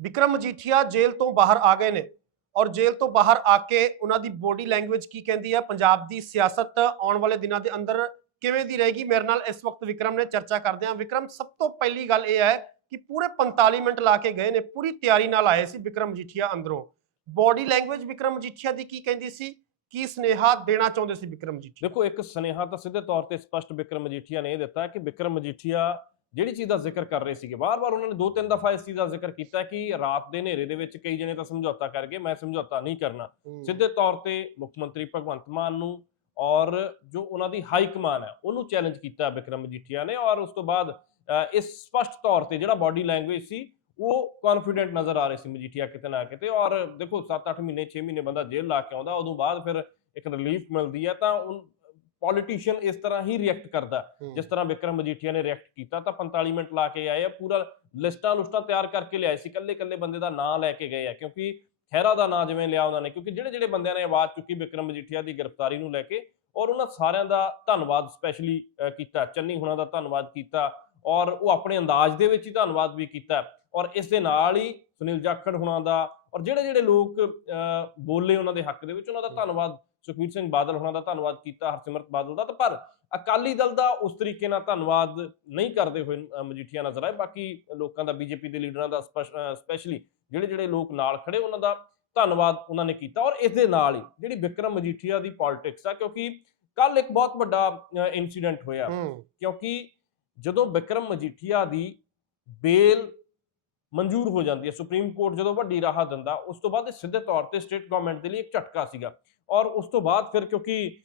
ਵਿਕਰਮ ਮਜੀਠੀਆ ਜੇਲ੍ਹ ਤੋਂ ਬਾਹਰ ਆ ਗਏ ਨੇ। ਔਰ ਜੇਲ੍ਹ ਤੋਂ ਬਾਹਰ ਆ ਕੇ ਉਹਨਾਂ ਦੀ ਬੋਡੀ ਲੈਂਗੁਏਜ ਕੀ ਕਹਿੰਦੀ ਹੈ? ਪੰਜਾਬ ਦੀ ਸਿਆਸਤ ਆਉਣ ਵਾਲੇ ਦਿਨਾਂ ਦੇ ਅੰਦਰ ਕਿਵੇਂ ਦੀ ਰਹੇਗੀ? ਮੇਰੇ ਨਾਲ ਇਸ ਵਕਤ ਵਿਕਰਮ ਨੇ ਚਰਚਾ ਕਰਦੇ ਹਾਂ। ਵਿਕਰਮ, ਸਭ ਤੋਂ ਪਹਿਲੀ ਗੱਲ ਇਹ ਹੈ ਕਿ ਪੂਰੇ 45 ਮਿੰਟ ਲਾ ਕੇ ਗਏ ਨੇ, ਪੂਰੀ ਤਿਆਰੀ ਨਾਲ ਆਏ ਸੀ ਵਿਕਰਮ ਮਜੀਠੀਆ ਅੰਦਰੋਂ। ਬੋਡੀ ਲੈਂਗੁਏਜ ਵਿਕਰਮ ਮਜੀਠੀਆ ਦੀ ਕੀ ਕਹਿੰਦੀ ਸੀ? ਕੀ ਸਨੇਹਾ ਦੇਣਾ ਚਾਹੁੰਦੇ ਸੀ ਵਿਕਰਮ ਮਜੀਠੀਆ? ਦੇਖੋ, ਇੱਕ ਸੁਨੇਹਾ ਤਾਂ ਸਿੱਧੇ ਤੌਰ ਤੇ ਸਪਸ਼ਟ ਵਿਕਰਮ ਮਜੀਠੀਆ ਨੇ ਇਹ ਦਿੱਤਾ ਕਿ ਵਿਕਰਮ ਮਜੀਠੀਆ ਜਿਹੜੀ ਚੀਜ਼ ਦਾ ਜ਼ਿਕਰ ਕਰ ਰਹੇ ਸੀਗੇ। ਵਾਰ-ਵਾਰ ਉਹਨਾਂ ਨੇ ਦੋ ਤਿੰਨ ਦਫਾ ਇਸ ਚੀਜ਼ ਦਾ ਜ਼ਿਕਰ ਕੀਤਾ ਕਿ ਰਾਤ ਦੇ ਹਨੇਰੇ ਦੇ ਵਿੱਚ ਕਈ ਜਣੇ ਤਾਂ ਸਮਝੌਤਾ ਕਰ ਗਏ ਮੈਂ ਸਮਝੌਤਾ ਨਹੀਂ ਕਰਨਾ। ਸਿੱਧੇ ਤੌਰ ਤੇ ਮੁੱਖ ਮੰਤਰੀ ਭਗਵੰਤ ਮਾਨ ਨੂੰ ਔਰ ਜੋ ਉਹਨਾਂ ਦੀ ਹਾਈ ਕਮਾਨ ਹੈ ਉਹਨੂੰ ਚੈਲੰਜ ਕੀਤਾ ਵਿਕਰਮ ਮਜੀਠੀਆ ਨੇ ਔਰ ਉਸ ਤੋਂ ਬਾਅਦ ਇਸ ਸਪਸ਼ਟ ਤੌਰ ਤੇ ਜਿਹੜਾ ਬਾਡੀ ਲੈਂਗੁਏਜ ਸੀ ਉਹ ਕੌਨਫੀਡੈਂਟ ਨਜ਼ਰ ਆ ਰਹੇ ਸੀ ਮਜੀਠੀਆ ਕਿਤੇ ਨਾ ਕਿਤੇ ਔਰ ਦੇਖੋ 7-8 ਮਹੀਨੇ 6 ਮਹੀਨੇ ਬੰਦਾ ਜੇਲ੍ਹ ਲਾ ਕੇ ਆਉਂਦਾ ਉਦੋਂ ਬਾਅਦ ਫਿਰ ਇੱਕ ਰਿਲੀਫ ਮਿਲਦੀ ਹੈ ਤਾਂ ਪੋਲੀਟੀਸ਼ੀਅਨ ਇਸ ਤਰ੍ਹਾਂ ਹੀ ਰਿਐਕਟ ਕਰਦਾ ਜਿਸ ਤਰ੍ਹਾਂ ਵਿਕਰਮ ਮਜੀਠੀਆ ਨੇ ਰਿਐਕਟ ਕੀਤਾ ਤਾਂ 45 ਮਿੰਟ ਲਾ ਕੇ ਆਏ ਆ ਪੂਰਾ ਲਿਸਟਾਂ ਲੁਸਟਾਂ ਤਿਆਰ ਕਰਕੇ ਲਿਆਏ ਸੀ ਕੱਲੇ ਕੱਲੇ ਬੰਦੇ ਦਾ ਨਾਂ ਲੈ ਕੇ ਗਏ ਆ ਕਿਉਂਕਿ ਖਹਿਰਾ ਦਾ ਨਾਂ ਜਿਵੇਂ ਲਿਆ ਉਹਨਾਂ ਨੇ ਕਿਉਂਕਿ ਜਿਹੜੇ ਜਿਹੜੇ ਬੰਦਿਆਂ ਨੇ ਆਵਾਜ਼ ਚੁੱਕੀ ਵਿਕਰਮ ਮਜੀਠੀਆ ਦੀ ਗ੍ਰਿਫਤਾਰੀ ਨੂੰ ਲੈ ਕੇ ਔਰ ਉਹਨਾਂ ਸਾਰਿਆਂ ਦਾ ਧੰਨਵਾਦ ਸਪੈਸ਼ਲੀ ਕੀਤਾ ਚੰਨੀ ਹੁਣਾਂ ਦਾ ਧੰਨਵਾਦ ਕੀਤਾ ਔਰ ਉਹ ਆਪਣੇ ਅੰਦਾਜ਼ ਦੇ ਵਿੱਚ ਹੀ ਧੰਨਵਾਦ ਵੀ ਕੀਤਾ ਔਰ ਇਸ ਦੇ ਨਾਲ ਹੀ ਸੁਨੀਲ ਜਾਖੜ ਹੁਣਾਂ ਦਾ ਔਰ ਜਿਹੜੇ ਜਿਹੜੇ ਲੋਕ ਬੋਲੇ ਉਹਨਾਂ ਦੇ ਹੱਕ ਦੇ ਵਿੱਚ ਉਹਨਾਂ ਦਾ ਧੰਨਵਾਦ ਸੁਖਬੀਰ ਸਿੰਘ ਬਾਦਲ ਹੁਣਾਂ ਦਾ ਧੰਨਵਾਦ ਕੀਤਾ ਹਰਸਿਮਰਤ ਬਾਦਲ ਦਾ ਪਰ ਅਕਾਲੀ ਦਲ ਦਾ ਉਸ ਤਰੀਕੇ ਨਾਲ ਧੰਨਵਾਦ ਨਹੀਂ ਕਰਦੇ ਹੋਏ ਮਜੀਠੀਆ ਨਜ਼ਰ ਆਏ ਬਾਕੀ ਲੋਕਾਂ ਦਾ ਬੀਜੇਪੀ ਦੇ ਲੀਡਰਾਂ ਦਾ ਸਪੈਸ਼ਲੀ ਜਿਹੜੇ ਜਿਹੜੇ ਲੋਕ ਨਾਲ ਖੜੇ ਉਹਨਾਂ ਦਾ ਧੰਨਵਾਦ ਉਹਨਾਂ ਨੇ ਕੀਤਾ ਔਰ ਇਸ ਦੇ ਨਾਲ ਹੀ ਜਿਹੜੀ ਵਿਕਰਮ ਮਜੀਠੀਆ ਦੀ ਪੋਲਿਟਿਕਸ ਆ ਕਿਉਂਕਿ ਕੱਲ ਇੱਕ ਬਹੁਤ ਵੱਡਾ ਇਨਸੀਡੈਂਟ ਹੋਇਆ ਕਿਉਂਕਿ ਜਦੋਂ ਵਿਕਰਮ ਮਜੀਠੀਆ ਦੀ ਬੇਲ ਮਨਜ਼ੂਰ ਹੋ ਜਾਂਦੀ ਹੈ। ਸੁਪਰੀਮ ਕੋਰਟ ਜਦੋਂ ਵੱਡੀ ਰਾਹਤ ਦਿੰਦਾ ਉਸ ਤੋਂ ਬਾਅਦ ਇਹ ਸਿੱਧੇ ਤੌਰ ਤੇ ਸਟੇਟ ਗਵਰਨਮੈਂਟ ਦੇ ਲਈ ਇੱਕ ਝਟਕਾ ਸੀਗਾ। ਔਰ ਉਸ ਤੋਂ ਬਾਅਦ ਫਿਰ ਕਿਉਂਕਿ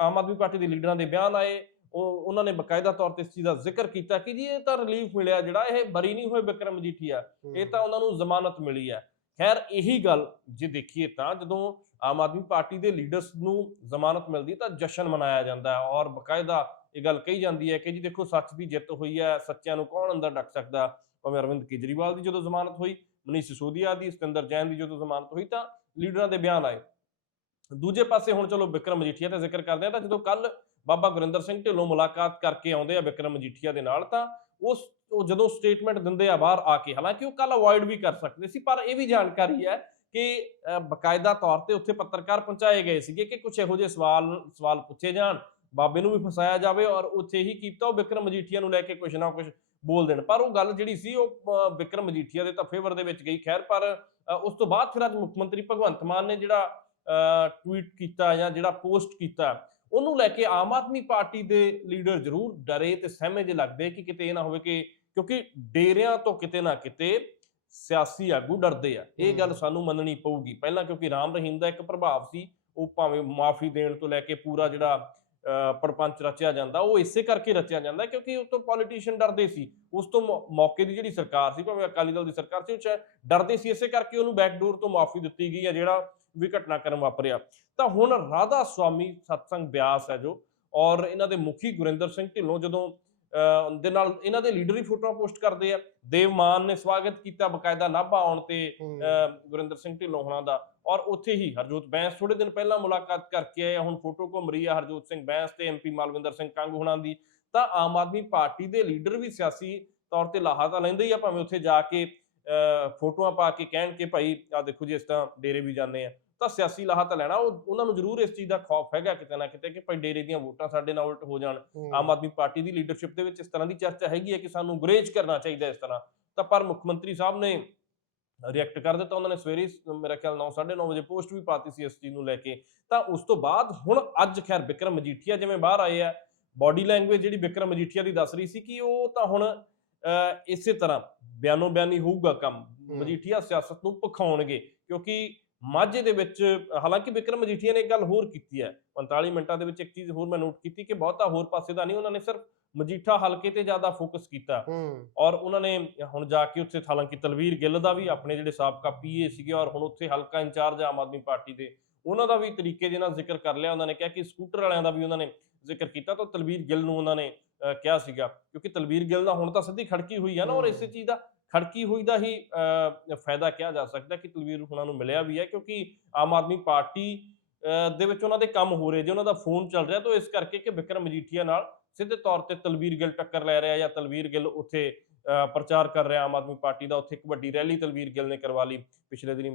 ਆਮ ਆਦਮੀ ਪਾਰਟੀ ਦੇ ਲੀਡਰਾਂ ਦੇ ਬਿਆਨ ਆਏ ਉਹ ਉਹਨਾਂ ਨੇ ਬਕਾਇਦਾ ਤੌਰ ਤੇ ਇਸ ਚੀਜ਼ ਦਾ ਜ਼ਿਕਰ ਕੀਤਾ ਕਿ ਜੀ ਇਹ ਤਾਂ ਰਿਲੀਫ ਮਿਲਿਆ ਜਿਹੜਾ ਇਹ ਬਰੀ ਨਹੀਂ ਹੋਏ ਵਿਕਰਮ ਮਜੀਠੀਆ ਇਹ ਤਾਂ ਉਹਨਾਂ ਨੂੰ ਜ਼ਮਾਨਤ ਮਿਲੀ ਹੈ ਖੈਰ ਇਹੀ ਗੱਲ ਜੇ ਦੇਖੀਏ ਤਾਂ ਜਦੋਂ ਆਮ ਆਦਮੀ ਪਾਰਟੀ ਦੇ ਲੀਡਰਸ ਨੂੰ ਜ਼ਮਾਨਤ ਮਿਲਦੀ ਤਾਂ ਜਸ਼ਨ ਮਨਾਇਆ ਜਾਂਦਾ ਹੈ। ਔਰ ਬਕਾਇਦਾ ਇਹ ਗੱਲ ਕਹੀ ਜਾਂਦੀ ਹੈ ਕਿ ਜੀ ਦੇਖੋ ਸੱਚ ਦੀ ਜਿੱਤ ਹੋਈ ਹੈ ਸੱਚਿਆਂ ਨੂੰ ਕੌਣ ਅੰਦਰ ਡੱਕ ਸਕਦਾ? ਭਾਵੇਂ ਅਰਵਿੰਦ ਕੇਜਰੀਵਾਲ ਦੀ ਜਦੋਂ ਜ਼ਮਾਨਤ ਹੋਈ ਮਨੀਸ਼ ਸਿਸੋਦੀਆ ਦੀ ਸਤਿੰਦਰ ਜੈਨ ਦੀ ਜਦੋਂ ਜ਼ਮਾਨਤ ਹੋਈ ਤਾਂ ਲੀਡਰਾਂ ਦੇ ਬਿਆਨ ਆਏ। ਦੂਜੇ ਪਾਸੇ ਹੁਣ ਚਲੋ ਵਿਕਰਮ ਮਜੀਠੀਆ ਦਾ ਜ਼ਿਕਰ ਕਰਦੇ ਆ ਤਾਂ ਜਦੋਂ ਕੱਲ ਬਾਬਾ ਗੁਰਿੰਦਰ ਸਿੰਘ ਢਿੱਲੋਂ ਮੁਲਾਕਾਤ ਕਰਕੇ ਆਉਂਦੇ ਆ ਵਿਕਰਮ ਮਜੀਠੀਆ ਦੇ ਨਾਲ ਤਾਂ ਉਸ ਉਹ ਜਦੋਂ ਸਟੇਟਮੈਂਟ ਦਿੰਦੇ ਆ ਬਾਹਰ ਆ ਕੇ ਹਾਲਾਂਕਿ ਉਹ ਕੱਲ ਅਵੋਇਡ ਵੀ ਕਰ ਸਕਦੇ ਸੀ ਪਰ ਇਹ ਵੀ ਜਾਣਕਾਰੀ ਹੈ ਕਿ ਅ, ਬਕਾਇਦਾ ਤੌਰ ਤੇ ਉੱਥੇ ਪੱਤਰਕਾਰ ਪਹੁੰਚਾਏ ਗਏ ਸੀਗੇ ਕਿ ਕੁਝ ਇਹੋ ਜਿਹੇ ਸਵਾਲ ਸਵਾਲ ਪੁੱਛੇ ਜਾਣ ਬਾਬੇ ਨੂੰ ਵੀ ਫਸਾਇਆ ਜਾਵੇ ਔਰ ਉੱਥੇ ਹੀ ਕੀਤਾ ਉਹ ਵਿਕਰਮ ਮਜੀਠੀਆ ਨੂੰ ਲੈ ਕੇ ਕੁਝ ਨਾ ਕੁਝ ਬੋਲ ਦੇਣ ਪਰ ਉਹ ਗੱਲ ਜਿਹੜੀ ਸੀ ਉਹ ਵਿਕਰਮ ਮਜੀਠੀਆ ਦੇ ਤਾਂ ਫੇਵਰ ਦੇ ਵਿੱਚ ਗਈ। ਖੈਰ ਪਰ ਉਸ ਤੋਂ ਬਾਅਦ ਫਿਰ ਅੱਜ ਮੁੱਖ ਮੰਤਰੀ ਭਗਵੰਤ ਮਾਨ ਨੇ ਜਿਹੜਾ ਟਵੀਟ ਕੀਤਾ ਜਾਂ ਜਿਹੜਾ ਪੋਸਟ ਕੀਤਾ ਉਹਨੂੰ ਲੈ ਕੇ ਆਮ ਆਦਮੀ ਪਾਰਟੀ ਦੇ ਲੀਡਰ ਜ਼ਰੂਰ ਡਰੇ ਤੇ ਸਹਿਮੇ ਜਿਹੇ ਲੱਗਦੇ ਕਿ ਕਿਤੇ ਇਹ ਨਾ ਹੋਵੇ ਕਿ ਕਿਉਂਕਿ ਡੇਰਿਆਂ ਤੋਂ ਕਿਤੇ ਨਾ ਕਿਤੇ ਸਿਆਸੀ ਆਗੂ ਡਰਦੇ ਆ। ਇਹ ਗੱਲ। ਸਾਨੂੰ ਮੰਨਣੀ ਪਊਗੀ। ਪਹਿਲਾਂ ਕਿਉਂਕਿ ਰਾਮ ਰਹੀਮ ਦਾ ਇੱਕ ਪ੍ਰਭਾਵ ਸੀ ਉਹ ਭਾਵੇਂ ਮਾਫੀ ਦੇਣ ਤੋਂ ਲੈ ਕੇ ਪੂਰਾ ਜਿਹੜਾ ਪਰਪੰਚ ਰਚਿਆ ਜਾਂਦਾ ਉਹ ਇਸੇ ਕਰਕੇ ਰਚਿਆ ਜਾਂਦਾ ਕਿਉਂਕਿ ਉਸ ਤੋਂ ਪੋਲੀਟੀਸ਼ੀਅਨ ਡਰਦੇ ਸੀ। ਉਸ ਤੋਂ ਮੌਕੇ ਦੀ ਜਿਹੜੀ ਸਰਕਾਰ ਸੀ ਭਾਵੇਂ ਅਕਾਲੀ ਦਲ ਦੀ ਸਰਕਾਰ ਸੀ ਉਹ ਡਰਦੇ ਸੀ ਇਸੇ ਕਰਕੇ ਉਹਨੂੰ ਬੈਕਡੋਰ ਤੋਂ ਮਾਫੀ ਦਿੱਤੀ ਗਈ ਹੈ ਜਿਹੜਾ ਵੀ ਘਟਨਾਕ੍ਰਮ ਵਾਪਰਿਆ। ਤਾਂ ਹੁਣ ਰਾਧਾ ਸੁਆਮੀ ਸਤਸੰਗ ਬਿਆਸ ਹੈ ਜੋ ਔਰ ਇਹਨਾਂ ਦੇ ਮੁਖੀ ਗੁਰਿੰਦਰ ਸਿੰਘ ਢਿੱਲੋਂ ਜਦੋਂ ਦੇ ਨਾਲ ਇਹਨਾਂ ਦੇ ਲੀਡਰ ਹੀ ਫੋਟੋਆਂ ਪੋਸਟ ਕਰਦੇ ਆ ਦੇਵ ਮਾਨ ਨੇ ਸਵਾਗਤ ਕੀਤਾ ਬਕਾਇਦਾ ਨਾਭਾ ਆਉਣ ਤੇ ਗੁਰਿੰਦਰ ਸਿੰਘ ਢਿੱਲੋਂ ਹੋਣਾ ਦਾ। ਔਰ ਉੱਥੇ ਹੀ ਹਰਜੋਤ ਬੈਂਸ ਥੋੜੇ ਦਿਨ ਪਹਿਲਾਂ ਮੁਲਾਕਾਤ ਕਰਕੇ ਆਏ ਆ, ਹੁਣ ਫੋਟੋ ਘੁੰਮ ਰਹੀ ਆ ਹਰਜੋਤ ਸਿੰਘ ਬੈਂਸ ਤੇ ਐਮਪੀ ਮਾਲਵਿੰਦਰ ਸਿੰਘ ਕੰਗ ਹੋਣਾ ਦੀ। ਤਾਂ ਆਮ ਆਦਮੀ ਪਾਰਟੀ ਦੇ ਲੀਡਰ ਵੀ ਸਿਆਸੀ ਤੌਰ ਤੇ ਲਾਹਾ ਤਾਂ ਲੈਂਦੇ ਹੀ ਆ ਭਾਵੇਂ ਉੱਥੇ ਜਾ ਕੇ ਫੋਟੋਆਂ ਪਾ ਕੇ ਕਹਿਣ ਕਿ ਭਾਈ ਆ ਦੇਖੋ ਜੀ ਇਸ ਤਰ੍ਹਾਂ ਡੇਰੇ ਵੀ ਜਾਂਦੇ ਆ। ਤਾਂ ਸਿਆਸੀ ਲਾਹਾ ਤਾਂ ਲੈਣਾ। ਉਹ ਉਹਨਾਂ ਨੂੰ ਜ਼ਰੂਰ ਇਸ ਚੀਜ਼ ਦਾ ਖੌਫ ਹੈਗਾ ਕਿਤੇ ਨਾ ਕਿਤੇ ਕਿ ਭਾਈ ਡੇਰੇ ਦੀਆਂ ਵੋਟਾਂ ਸਾਡੇ ਨਾਲ ਉਲਟ ਹੋ ਜਾਣ। ਆਮ ਆਦਮੀ ਪਾਰਟੀ ਦੀ ਲੀਡਰਸ਼ਿਪ ਦੇ ਵਿੱਚ ਇਸ ਤਰ੍ਹਾਂ ਦੀ ਚਰਚਾ ਹੈਗੀ ਹੈ ਕਿ ਸਾਨੂੰ ਗੁਰੇਜ ਕਰਨਾ ਚਾਹੀਦਾ ਇਸ ਤਰ੍ਹਾਂ। ਤਾਂ ਪਰ ਮੁੱਖ ਮੰਤਰੀ ਸਾਹਿਬ ਨੇ ਰਿਐਕਟ ਕਰ ਦਿੱਤਾ ਉਹਨਾਂ ਨੇ ਸਵੇਰੇ ਮੇਰਾ ਖਿਆਲ 9:30 ਵਜੇ ਪੋਸਟ ਵੀ ਪਾਤੀ ਸੀ ਇਸ ਚੀਜ਼ ਨੂੰ ਲੈ ਕੇ। ਤਾਂ ਉਸ ਤੋਂ ਬਾਅਦ ਹੁਣ ਅੱਜ ਖੈਰ ਵਿਕਰਮ ਮਜੀਠੀਆ ਜਿਵੇਂ ਬਾਹਰ ਆਏ ਆ ਬਾਡੀ ਲੈਂਗੁਏਜ ਜਿਹੜੀ ਵਿਕਰਮ ਮਜੀਠੀਆ ਦੀ ਦੱਸ ਰਹੀ ਸੀ ਕਿ ਉਹ ਤਾਂ ਹੁਣ ਇਸੇ ਤਰ੍ਹਾਂ ਬਿਆਨੋ ਬਿਆਨੀ ਹੋਊਗਾ ਕੰਮ ਮਜੀਠੀਆ ਸਿਆਸਤ ਨੂੰ ਪਖਾਉਣਗੇ ਕਿਉਂਕਿ ਮਾਝੇ ਦੇ ਵਿੱਚ ਹਾਲਾਂਕਿ ਵਿਕਰਮ ਮਜੀਠੀਆ ਨੇ ਇੱਕ ਗੱਲ ਹੋਰ ਕੀਤੀ ਹੈ। 45 ਮਿੰਟਾਂ ਦੇ ਵਿੱਚ ਇੱਕ ਚੀਜ਼ ਹੋਰ ਮੈਂ ਨੋਟ ਕੀਤੀ ਕਿ ਬਹੁਤਾ ਹੋਰ ਪਾਸੇ ਦਾ ਨਹੀਂ ਉਹਨਾਂ ਨੇ ਸਿਰਫ ਮਜੀਠਾ ਹਲਕੇ ਤੇ ਜ਼ਿਆਦਾ ਫੋਕਸ ਕੀਤਾ। ਹੂੰ। ਔਰ ਉਹਨਾਂ ਨੇ ਹੁਣ ਜਾ ਕੇ ਉੱਥੇ ਹਾਲਾਂਕਿ ਤਲਵੀਰ ਗਿੱਲ ਦਾ ਵੀ ਆਪਣੇ ਜਿਹੜੇ ਸਾਬਕਾ ਪੀਏ ਸੀਗੇ ਔਰ ਹੁਣ ਉੱਥੇ ਹਲਕਾ ਇੰਚਾਰਜ ਆਮ ਆਦਮੀ ਪਾਰਟੀ ਦੇ ਉਹਨਾਂ ਦਾ ਵੀ ਤਰੀਕੇ ਦੇ ਨਾਲ ਜ਼ਿਕਰ ਕਰ ਲਿਆ। ਉਹਨਾਂ ਨੇ ਕਿਹਾ ਕਿ ਸਕੂਟਰ ਵਾਲਿਆਂ ਦਾ ਵੀ ਉਹਨਾਂ ਨੇ ਜ਼ਿਕਰ ਕੀਤਾ ਤਾਂ ਤਲਵੀਰ ਗਿੱਲ ਨੂੰ ਉਹਨਾਂ ਨੇ ਕਿਹਾ ਸੀਗਾ। ਕਿਉਂਕਿ ਤਲਵੀਰ ਗਿੱਲ ਦਾ ਹੁਣ ਤਾਂ ਸਿੱਧੀ ਖੜਕੀ ਹੋਈ ਆ ਨਾ ਔਰ ਇਸੇ ਚੀਜ਼ ਦਾ ਖੜਕੀ ਹੋਈ ਦਾ ਹੀ ਫਾਇਦਾ ਕਿਹਾ ਜਾ ਸਕਦਾ ਕਿ ਤਲਵੀਰ ਹੁਣਾਂ ਨੂੰ ਮਿਲਿਆ ਵੀ ਹੈ ਕਿਉਂਕਿ ਆਮ ਆਦਮੀ ਪਾਰਟੀ ਦੇ ਵਿੱਚ ਉਹਨਾਂ ਦੇ ਕੰਮ ਹੋ ਰਹੇ ਜੇ ਉਹਨਾਂ ਦਾ ਫੋਨ ਚੱਲ ਰਿਹਾ ਤਾਂ ਇਸ ਕਰਕੇ ਕਿ ਵਿਕਰਮ ਮਜੀਠੀਆ ਨਾਲ ਸਿੱਧੇ ਤੌਰ ਤੇ ਤਲਵੀਰ ਗਿੱਲ ਟੱਕਰ ਲੈ ਰਿਹਾ ਜਾਂ ਤਲਵੀਰ ਗਿੱਲ ਉੱਥੇ ਪ੍ਰਚਾਰ ਕਰ ਰਿਹਾ ਆਮ ਆਦਮੀ ਪਾਰਟੀ ਦਾ ਉੱਥੇ ਇੱਕ ਵੱਡੀ ਰੈਲੀ ਤਲਵੀਰ ਗਿੱਲ ਨੇ ਕਰਵਾ ਲਈ। ਪਿਛਲੇ ਦਿਨੀ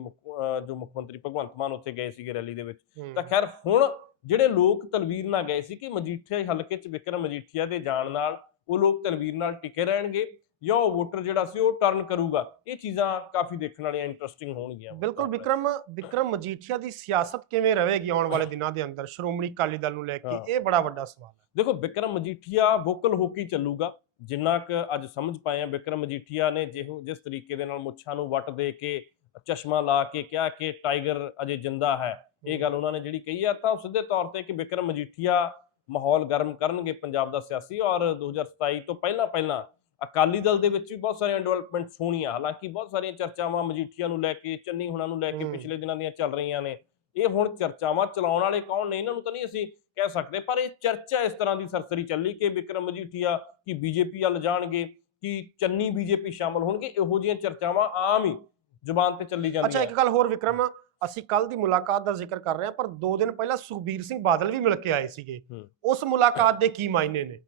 ਜੋ ਮੁੱਖ ਮੰਤਰੀ ਭਗਵੰਤ ਮਾਨ ਉੱਥੇ ਗਏ ਸੀਗੇ ਰੈਲੀ ਦੇ ਵਿੱਚ। ਤਾਂ ਖੈਰ ਹੁਣ ਜਿਹੜੇ ਲੋਕ ਤਲਵੀਰ ਨਾਲ ਗਏ ਸੀ ਕਿ ਮਜੀਠੀਆ ਹਲਕੇ 'ਚ ਵਿਕਰਮ ਮਜੀਠੀਆ ਦੇ ਜਾਣ ਨਾਲ ਉਹ ਲੋਕ ਤਲਵੀਰ ਨਾਲ ਟਿਕੇ ਰਹਿਣਗੇ। ਜਾਂ ਉਹ ਵੋਟਰ ਜਿਹੜਾ ਸੀ ਉਹ ਟਰਨ ਕਰੂਗਾ। ਇਹ ਚੀਜ਼ਾਂ ਕਾਫੀ ਦੇਖਣ ਵਾਲੀਆਂ ਇੰਟਰਸਟਿੰਗ ਹੋਣਗੀਆਂ। ਬਿਲਕੁਲ ਵਿਕਰਮ ਵਿਕਰਮ ਮਜੀਠੀਆ ਦੀ ਸਿਆਸਤ ਕਿਵੇਂ ਰਹੇਗੀ ਆਉਣ ਵਾਲੇ ਦਿਨਾਂ ਦੇ ਅੰਦਰ? ਸ਼੍ਰੋਮਣੀ ਅਕਾਲੀ ਦਲ ਨੂੰ ਲੈ ਕੇ। ਇਹ ਬੜਾ ਵੱਡਾ ਸਵਾਲ ਹੈ। ਦੇਖੋ ਵਿਕਰਮ ਮਜੀਠੀਆ ਵੋਕਲ ਹੋ ਕੇ ਚੱਲੂਗਾ। ਜਿੰਨਾ ਕੁ ਅੱਜ ਸਮਝ ਪਾਏ ਆ ਵਿਕਰਮ ਮਜੀਠੀਆ ਨੇ ਜਿਹੋ ਜਿਸ ਤਰੀਕੇ ਦੇ ਨਾਲ ਮੁੱਛਾਂ ਨੂੰ ਵੱਟ ਦੇ ਕੇ ਚਸ਼ਮਾ ਲਾ ਕੇ ਕਿਹਾ ਕਿ ਟਾਈਗਰ ਅਜੇ ਜਿੰਦਾ ਹੈ। ਇਹ ਗੱਲ ਉਹਨਾਂ ਨੇ ਜਿਹੜੀ ਕਹੀ ਆ ਤਾਂ ਸਿੱਧੇ ਤੌਰ ਤੇ ਕਿ ਵਿਕਰਮ ਮਜੀਠੀਆ ਮਾਹੌਲ ਗਰਮ ਕਰਨਗੇ ਪੰਜਾਬ ਦਾ ਸਿਆਸੀ ਔਰ 2027 ਤੋਂ ਪਹਿਲਾਂ ਪਹਿਲਾਂ ਅਕਾਲੀ ਦਲ ਦੇ ਵਿੱਚ ਵੀ ਬਹੁਤ ਸਾਰੀਆਂ ਡਿਵੈਲਪਮੈਂਟਸ ਹੋਣੀਆਂ ਹਾਲਾਂਕਿ ਬਹੁਤ ਸਾਰੀਆਂ ਚਰਚਾਵਾਂ ਮਜੀਠੀਆ ਨੂੰ ਲੈ ਕੇ ਚੰਨੀ ਹੁਣਾਂ ਨੂੰ ਲੈ ਕੇ। ਪਿਛਲੇ ਦਿਨਾਂ ਦੀਆਂ ਚੱਲ ਰਹੀਆਂ ਨੇ। ਇਹ ਹੁਣ ਚਰਚਾਵਾਂ ਚਲਾਉਣ ਵਾਲੇ ਕੌਣ ਨੇ? ਇਹਨਾਂ ਨੂੰ ਤਾਂ ਨਹੀਂ ਅਸੀਂ ਕਹਿ ਸਕਦੇ ਪਰ ਇਹ ਚਰਚਾ ਇਸ ਤਰ੍ਹਾਂ ਦੀ ਸਰਸਰੀ ਚੱਲੀ ਕਿ ਵਿਕਰਮ ਮਜੀਠੀਆ ਕਿ ਬੀਜੇਪੀ ਵੱਲ ਜਾਣਗੇ ਕਿ ਚੰਨੀ ਬੀਜੇਪੀ ਸ਼ਾਮਲ ਹੋਣਗੇ ਇਹੋ ਜਿਹੀਆਂ ਚਰਚਾਵਾਂ ਆਮ ਹੀ ਜ਼ੁਬਾਨ ਤੇ ਚੱਲੀ ਜਾਂਦੀਆਂ। ਅੱਛਾ ਇੱਕ ਗੱਲ ਹੋਰ ਵਿਕਰਮ ਅਸੀਂ ਕੱਲ ਦੀ ਮੁਲਾਕਾਤ ਦਾ ਜ਼ਿਕਰ ਕਰ ਰਹੇ ਹਾਂ ਪਰ 2 ਦਿਨ ਪਹਿਲਾਂ ਸੁਖਬੀਰ ਸਿੰਘ ਬਾਦਲ ਵੀ ਮਿਲ ਕੇ ਆਏ ਸੀਗੇ। ਉਸ ਮੁਲਾਕਾਤ ਦੇ ਕੀ ਮਾਇਨੇ ਨੇ?